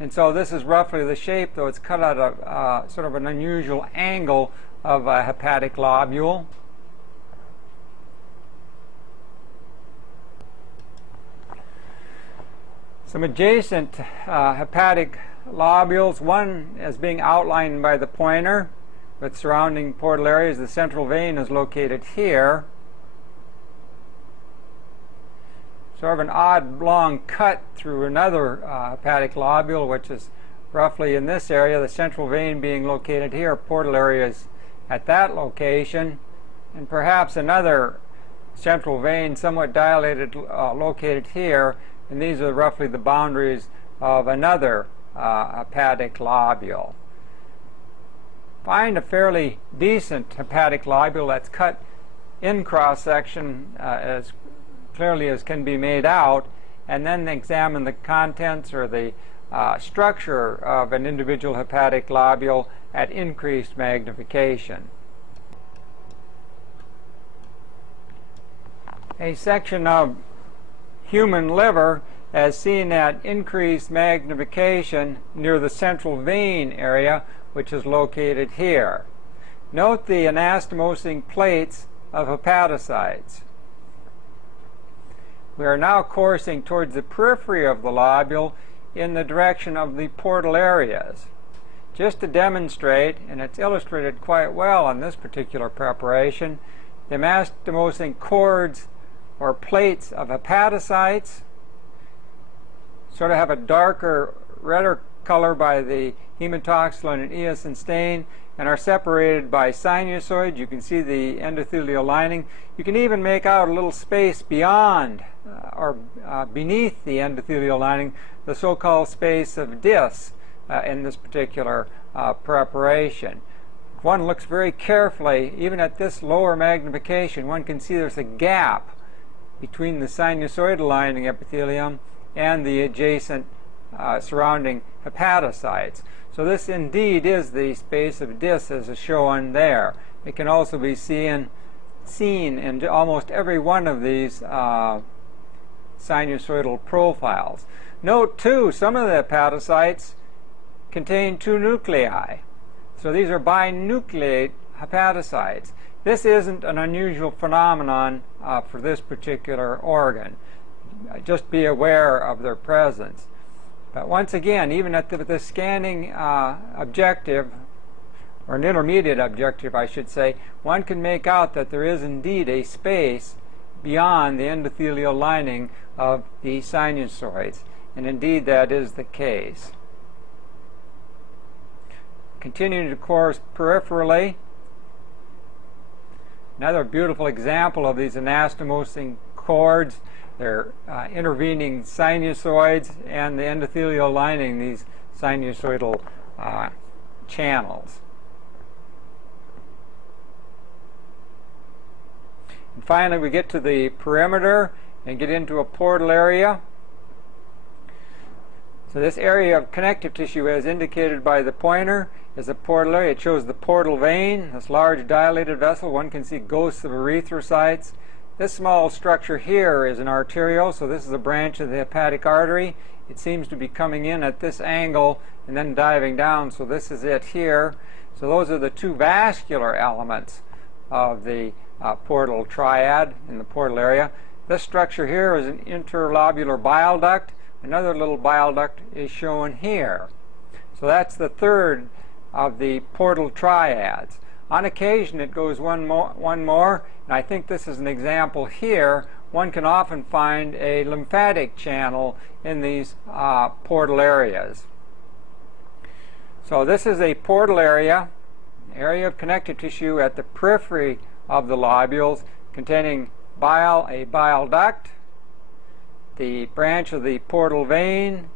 And so this is roughly the shape, though it's cut at a sort of an unusual angle of a hepatic lobule. Some adjacent hepatic lobules, one is being outlined by the pointer with surrounding portal areas. The central vein is located here. Sort of an odd long cut through another hepatic lobule, which is roughly in this area, the central vein being located here, portal areas at that location, and perhaps another central vein somewhat dilated located here. And these are roughly the boundaries of another hepatic lobule. Find a fairly decent hepatic lobule that's cut in cross-section as clearly as can be made out, and then examine the contents or the structure of an individual hepatic lobule at increased magnification. A section of human liver as seen at increased magnification near the central vein area, which is located here. Note the anastomosing plates of hepatocytes. We are now coursing towards the periphery of the lobule in the direction of the portal areas. Just to demonstrate, and it's illustrated quite well on this particular preparation, the anastomosing cords or plates of hepatocytes sort of have a darker, redder color by the hematoxylin and eosin stain and are separated by sinusoids. You can see the endothelial lining. You can even make out a little space beyond or beneath the endothelial lining, the so-called space of Dis in this particular preparation. If one looks very carefully, even at this lower magnification, one can see there's a gap between the sinusoidal lining epithelium and the adjacent surrounding hepatocytes. So this indeed is the space of Dis as is shown there. It can also be seen in almost every one of these sinusoidal profiles. Note too, some of the hepatocytes contain two nuclei. So these are binucleate hepatocytes. This isn't an unusual phenomenon for this particular organ. Just be aware of their presence. But once again, even at the scanning objective, or an intermediate objective I should say, one can make out that there is indeed a space beyond the endothelial lining of the sinusoids. And indeed that is the case. Continuing to course peripherally, another beautiful example of these anastomosing cords. They're intervening sinusoids and the endothelial lining, these sinusoidal channels. And finally, we get to the perimeter and get into a portal area. So this area of connective tissue, as indicated by the pointer, is a portal area. It shows the portal vein, this large dilated vessel. One can see ghosts of erythrocytes. This small structure here is an arteriole, so this is a branch of the hepatic artery. It seems to be coming in at this angle and then diving down, so this is it here. So those are the two vascular elements of the portal triad in the portal area. This structure here is an interlobular bile duct. Another little bile duct is shown here. So that's the third of the portal triads. On occasion it goes one more, and I think this is an example here one can often find a lymphatic channel in these portal areas. So this is a portal area of connective tissue at the periphery of the lobules, containing a bile duct, the branch of the portal vein,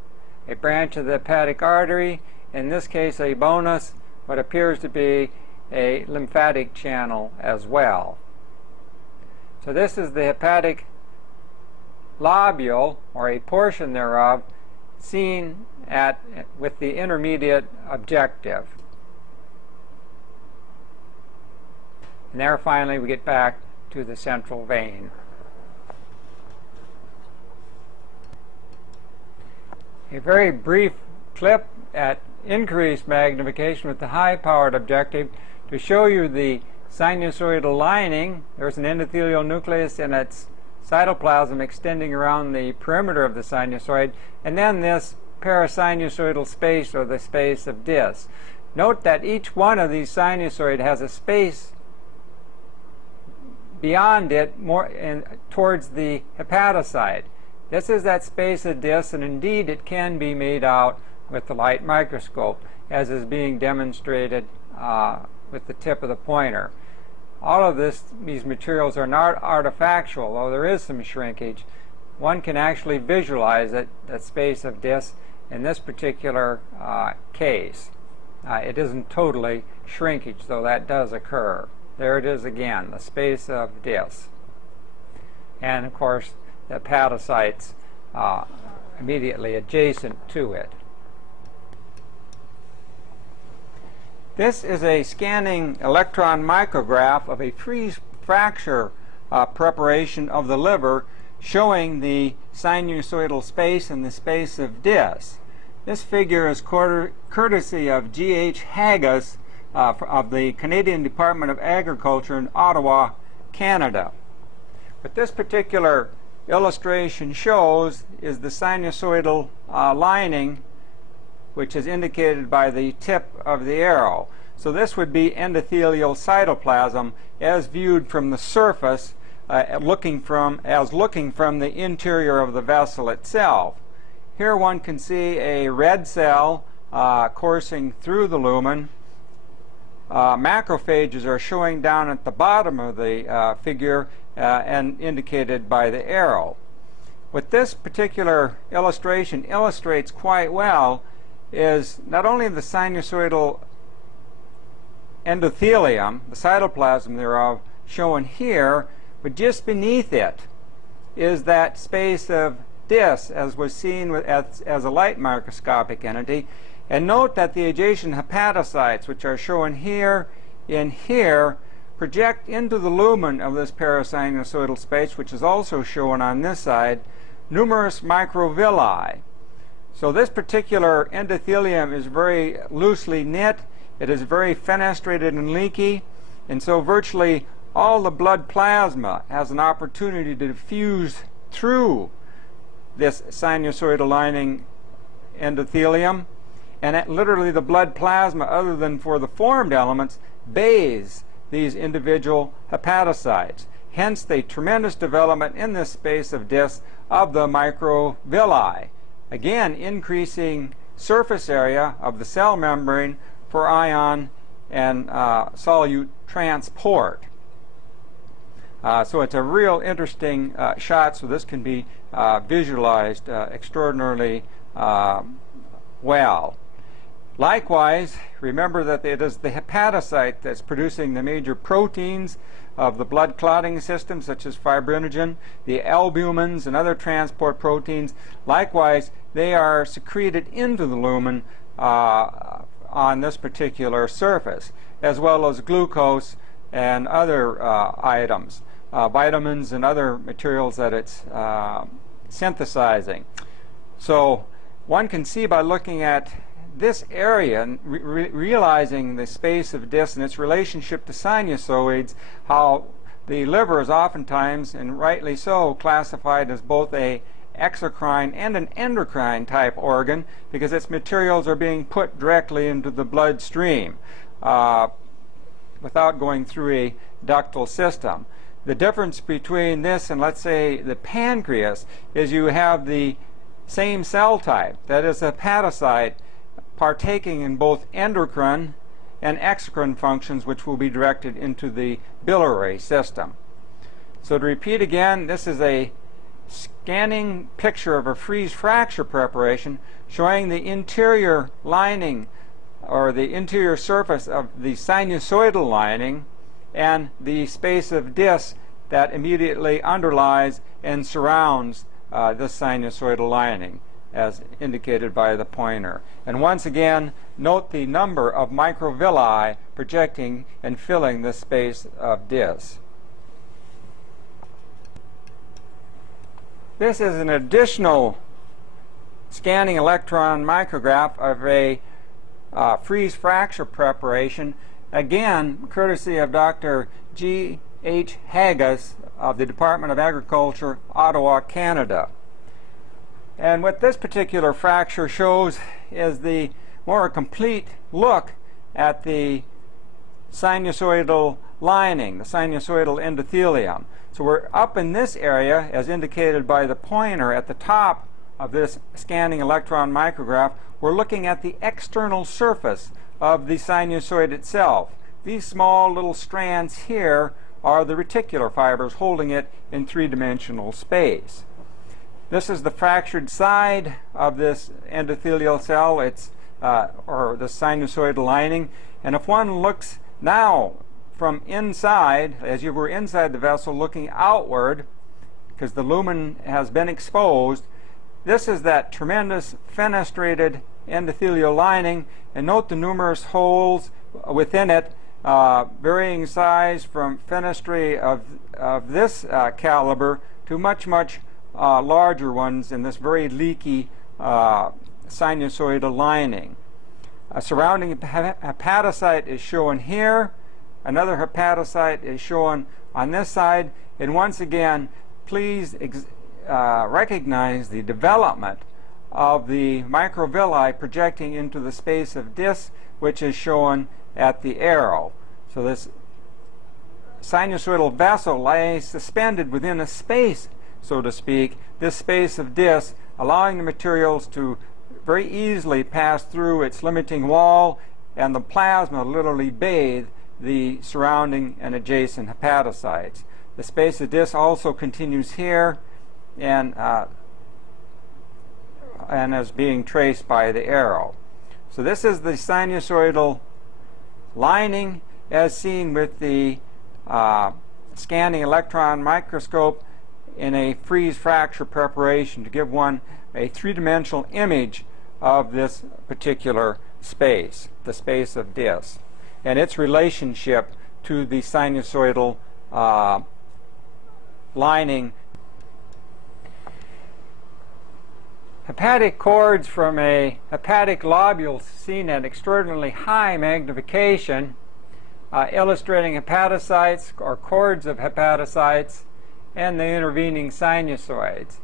a branch of the hepatic artery, in this case a bonus, what appears to be a lymphatic channel as well. So this is the hepatic lobule, or a portion thereof, seen with the intermediate objective. And there finally we get back to the central vein. A very brief clip at increased magnification with the high-powered objective to show you the sinusoidal lining. There's an endothelial nucleus and its cytoplasm extending around the perimeter of the sinusoid, and then this parasinusoidal space, or the space of Dis. Note that each one of these sinusoid has a space beyond it towards the hepatocyte. This is that space of Dis, and indeed it can be made out with the light microscope, as is being demonstrated with the tip of the pointer. All of these materials are not artifactual, though there is some shrinkage. One can actually visualize it, that space of Dis, in this particular case. It isn't totally shrinkage, though that does occur. There it is again, the space of Dis. And of course, the hepatocytes immediately adjacent to it. This is a scanning electron micrograph of a freeze fracture preparation of the liver, showing the sinusoidal space and the space of Dis. This figure is courtesy of G.H. Haggis of the Canadian Department of Agriculture in Ottawa, Canada. What this particular illustration shows is the sinusoidal lining, which is indicated by the tip of the arrow. So this would be endothelial cytoplasm as viewed from the surface, looking from the interior of the vessel itself. Here one can see a red cell coursing through the lumen. Macrophages are showing down at the bottom of the figure and indicated by the arrow. What this particular illustration illustrates quite well is not only the sinusoidal endothelium, the cytoplasm thereof, shown here, but just beneath it is that space of Dis, as was seen as a light microscopic entity. And note that the adjacent hepatocytes, which are shown here and here, project into the lumen of this parasinusoidal space, which is also shown on this side, numerous microvilli. So this particular endothelium is very loosely knit. It is very fenestrated and leaky, and so virtually all the blood plasma has an opportunity to diffuse through this sinusoidal lining endothelium, and literally the blood plasma, other than for the formed elements, bathes these individual hepatocytes. Hence the tremendous development in this space of Dis of the microvilli, again increasing surface area of the cell membrane for ion and solute transport. So it's a real interesting shot, so this can be visualized extraordinarily well. Likewise, remember that it is the hepatocyte that's producing the major proteins of the blood clotting system, such as fibrinogen, the albumins, and other transport proteins. Likewise, they are secreted into the lumen on this particular surface, as well as glucose and other items, vitamins and other materials that it's synthesizing. So one can see by looking at this area and realizing the space of Dis and its relationship to sinusoids, how the liver is oftentimes, and rightly so, classified as both a exocrine and an endocrine type organ, because its materials are being put directly into the bloodstream without going through a ductal system. The difference between this and, let's say, the pancreas is you have the same cell type, that is a hepatocyte, partaking in both endocrine and exocrine functions, which will be directed into the biliary system. So to repeat again, this is a scanning picture of a freeze fracture preparation showing the interior lining or the interior surface of the sinusoidal lining and the space of disc that immediately underlies and surrounds this sinusoidal lining, as indicated by the pointer. And once again, note the number of microvilli projecting and filling this space of disc. This is an additional scanning electron micrograph of a freeze fracture preparation, again courtesy of Dr. G.H. Haggis of the Department of Agriculture, Ottawa, Canada. And what this particular fracture shows is the more complete look at the sinusoidal lining, the sinusoidal endothelium. So we're up in this area, as indicated by the pointer at the top of this scanning electron micrograph. We're looking at the external surface of the sinusoid itself. These small little strands here are the reticular fibers holding it in three-dimensional space. This is the fractured side of this endothelial cell, or the sinusoidal lining. And if one looks now from inside, as you were inside the vessel looking outward, because the lumen has been exposed, this is that tremendous fenestrated endothelial lining. And note the numerous holes within it, varying size from fenestry of this caliber to much larger ones in this very leaky sinusoidal lining. A surrounding hepatocyte is shown here. Another hepatocyte is shown on this side. And once again, please recognize the development of the microvilli projecting into the space of disc, which is shown at the arrow. So this sinusoidal vessel lies suspended within a space, so to speak, this space of disc, allowing the materials to very easily pass through its limiting wall, and the plasma literally bathe the surrounding and adjacent hepatocytes. The space of disc also continues here and is being traced by the arrow. So this is the sinusoidal lining as seen with the scanning electron microscope in a freeze fracture preparation, to give one a three-dimensional image of this particular space, the space of disc, and its relationship to the sinusoidal lining. Hepatic cords from a hepatic lobule seen at extraordinarily high magnification, illustrating hepatocytes or cords of hepatocytes and the intervening sinusoids.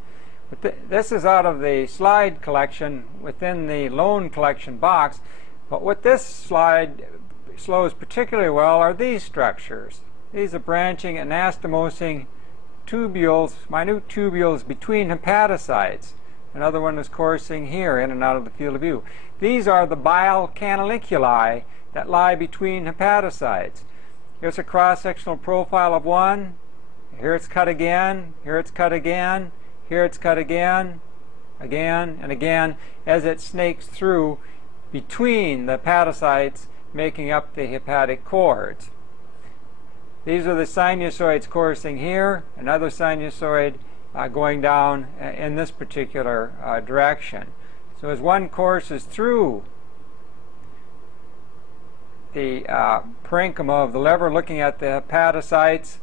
This is out of the slide collection within the loan collection box, but what this slide shows particularly well are these structures. These are branching anastomosing tubules, minute tubules between hepatocytes. Another one is coursing here in and out of the field of view. These are the bile canaliculi that lie between hepatocytes. Here's a cross-sectional profile of one. Here it's cut again, here it's cut again, here it's cut again, again and again, as it snakes through between the hepatocytes making up the hepatic cords. These are the sinusoids coursing here, another sinusoid going down in this particular direction. So as one courses through the parenchyma of the liver, looking at the hepatocytes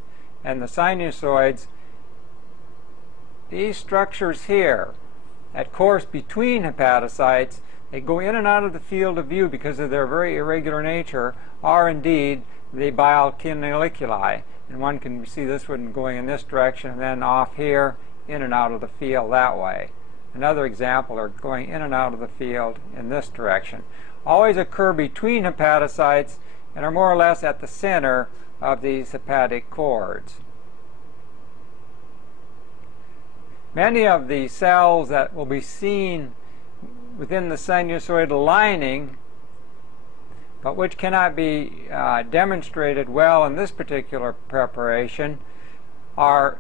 and the sinusoids, these structures here that course between hepatocytes, they go in and out of the field of view because of their very irregular nature, are indeed the bile canaliculi. And one can see this one going in this direction and then off here, in and out of the field that way. Another example are going in and out of the field in this direction. Always occur between hepatocytes and are more or less at the center of these hepatic cords. Many of the cells that will be seen within the sinusoidal lining, but which cannot be demonstrated well in this particular preparation, are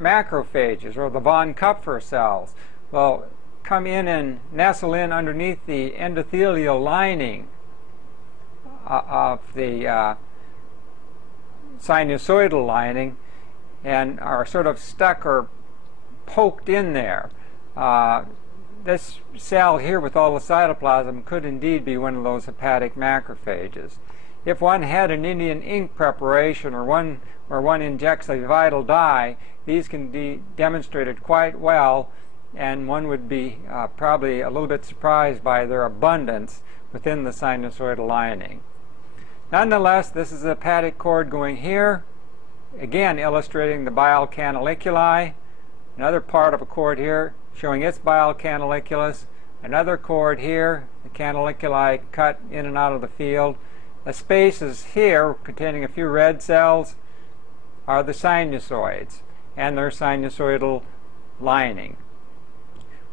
macrophages, or the von Kupffer cells. Will come in and nestle in underneath the endothelial lining of the sinusoidal lining and are sort of stuck or poked in there. This cell here with all the cytoplasm could indeed be one of those hepatic macrophages. If one had an Indian ink preparation or one where one injects a vital dye, these can be demonstrated quite well, and one would be probably a little bit surprised by their abundance within the sinusoidal lining. Nonetheless, this is a hepatic cord going here, again illustrating the bile canaliculi. Another part of a cord here showing its bile canaliculus. Another cord here, the canaliculi cut in and out of the field. The spaces here, containing a few red cells, are the sinusoids and their sinusoidal lining,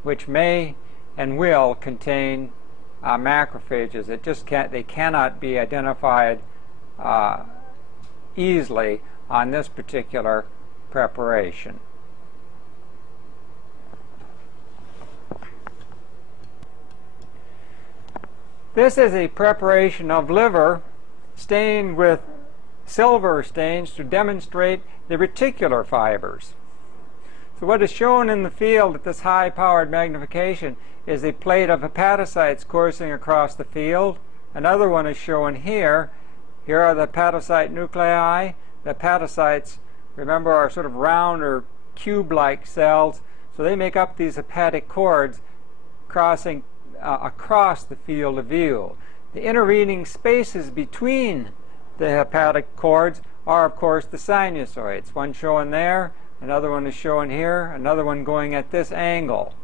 which may and will contain macrophages. They cannot be identified easily on this particular preparation. This is a preparation of liver stained with silver stains to demonstrate the reticular fibers. So what is shown in the field at this high-powered magnification is a plate of hepatocytes coursing across the field. Another one is shown here. Here are the hepatocyte nuclei. The hepatocytes, remember, are sort of round or cube-like cells, so they make up these hepatic cords crossing across the field of view. The intervening spaces between the hepatic cords are, of course, the sinusoids. One shown there, another one is shown here, another one going at this angle.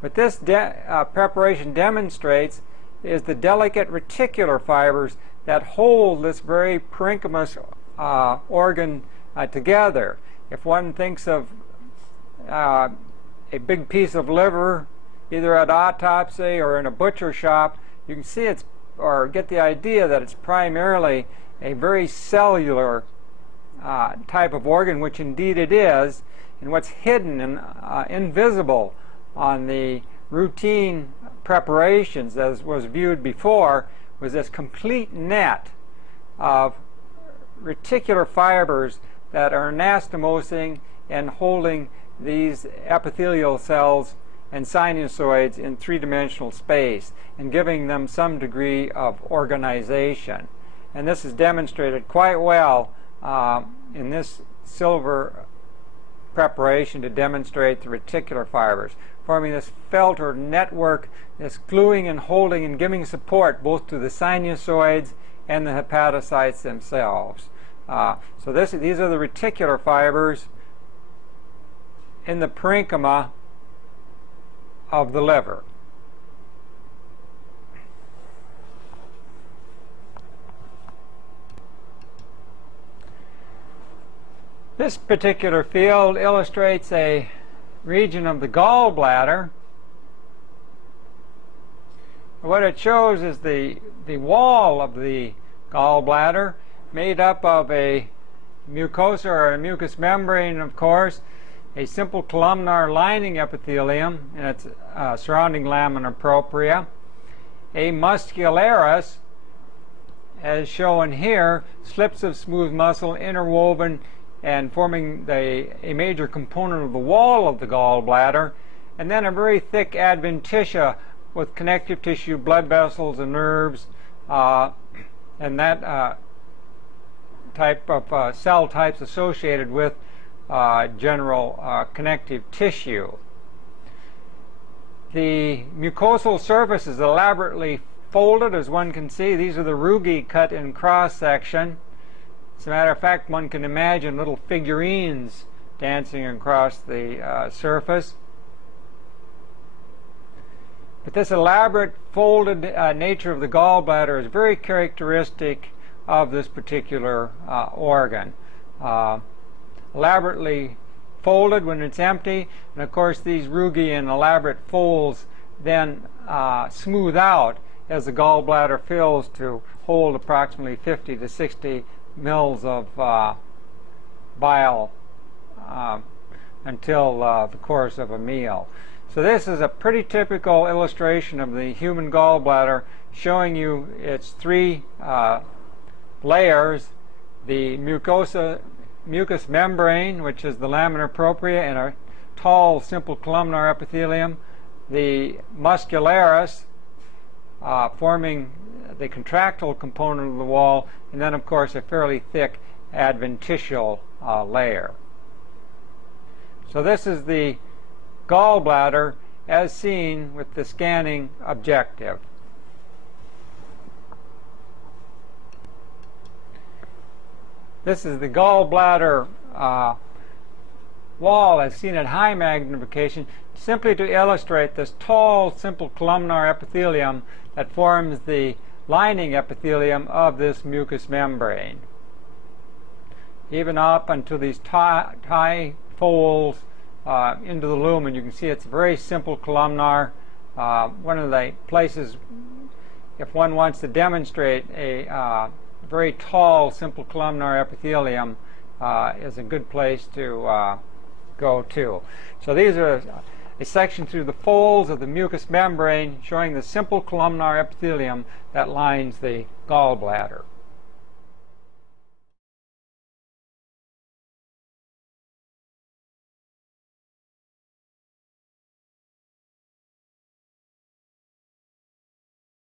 What this preparation demonstrates is the delicate reticular fibers that hold this very parenchymatous organ together. If one thinks of a big piece of liver, either at autopsy or in a butcher shop, you can see it's, or get the idea that it's primarily a very cellular type of organ, which indeed it is, and what's hidden and invisible on the routine preparations, as was viewed before, was this complete net of reticular fibers that are anastomosing and holding these epithelial cells and sinusoids in three-dimensional space and giving them some degree of organization. And this is demonstrated quite well in this silver preparation to demonstrate the reticular fibers, forming this felt or network, this gluing and holding and giving support both to the sinusoids and the hepatocytes themselves. So these are the reticular fibers in the parenchyma of the liver. This particular field illustrates a region of the gallbladder. What it shows is the wall of the gallbladder, made up of a mucosa or a mucous membrane, of course, a simple columnar lining epithelium and its surrounding lamina propria, a muscularis, as shown here, slips of smooth muscle interwoven and forming a major component of the wall of the gallbladder, and then a very thick adventitia with connective tissue, blood vessels, and nerves, and that type of cell types associated with general connective tissue. The mucosal surface is elaborately folded, as one can see. These are the rugae cut in cross section. As a matter of fact, one can imagine little figurines dancing across the surface. But this elaborate folded nature of the gallbladder is very characteristic of this particular organ. Elaborately folded when it's empty, and of course these rugae and elaborate folds then smooth out as the gallbladder fills to hold approximately 50 to 60 mils of bile until the course of a meal. So this is a pretty typical illustration of the human gallbladder, showing you its three layers: the mucous membrane, which is the laminar propria, and a tall, simple columnar epithelium; the muscularis, forming the contractile component of the wall; and then, of course, a fairly thick adventitial layer. So this is the gallbladder as seen with the scanning objective. This is the gallbladder wall as seen at high magnification, simply to illustrate this tall, simple columnar epithelium that forms the lining epithelium of this mucous membrane. Even up until these high folds into the lumen, you can see it's very simple columnar. One of the places, if one wants to demonstrate a very tall, simple columnar epithelium, is a good place to go to. So these are a section through the folds of the mucous membrane showing the simple columnar epithelium that lines the gallbladder.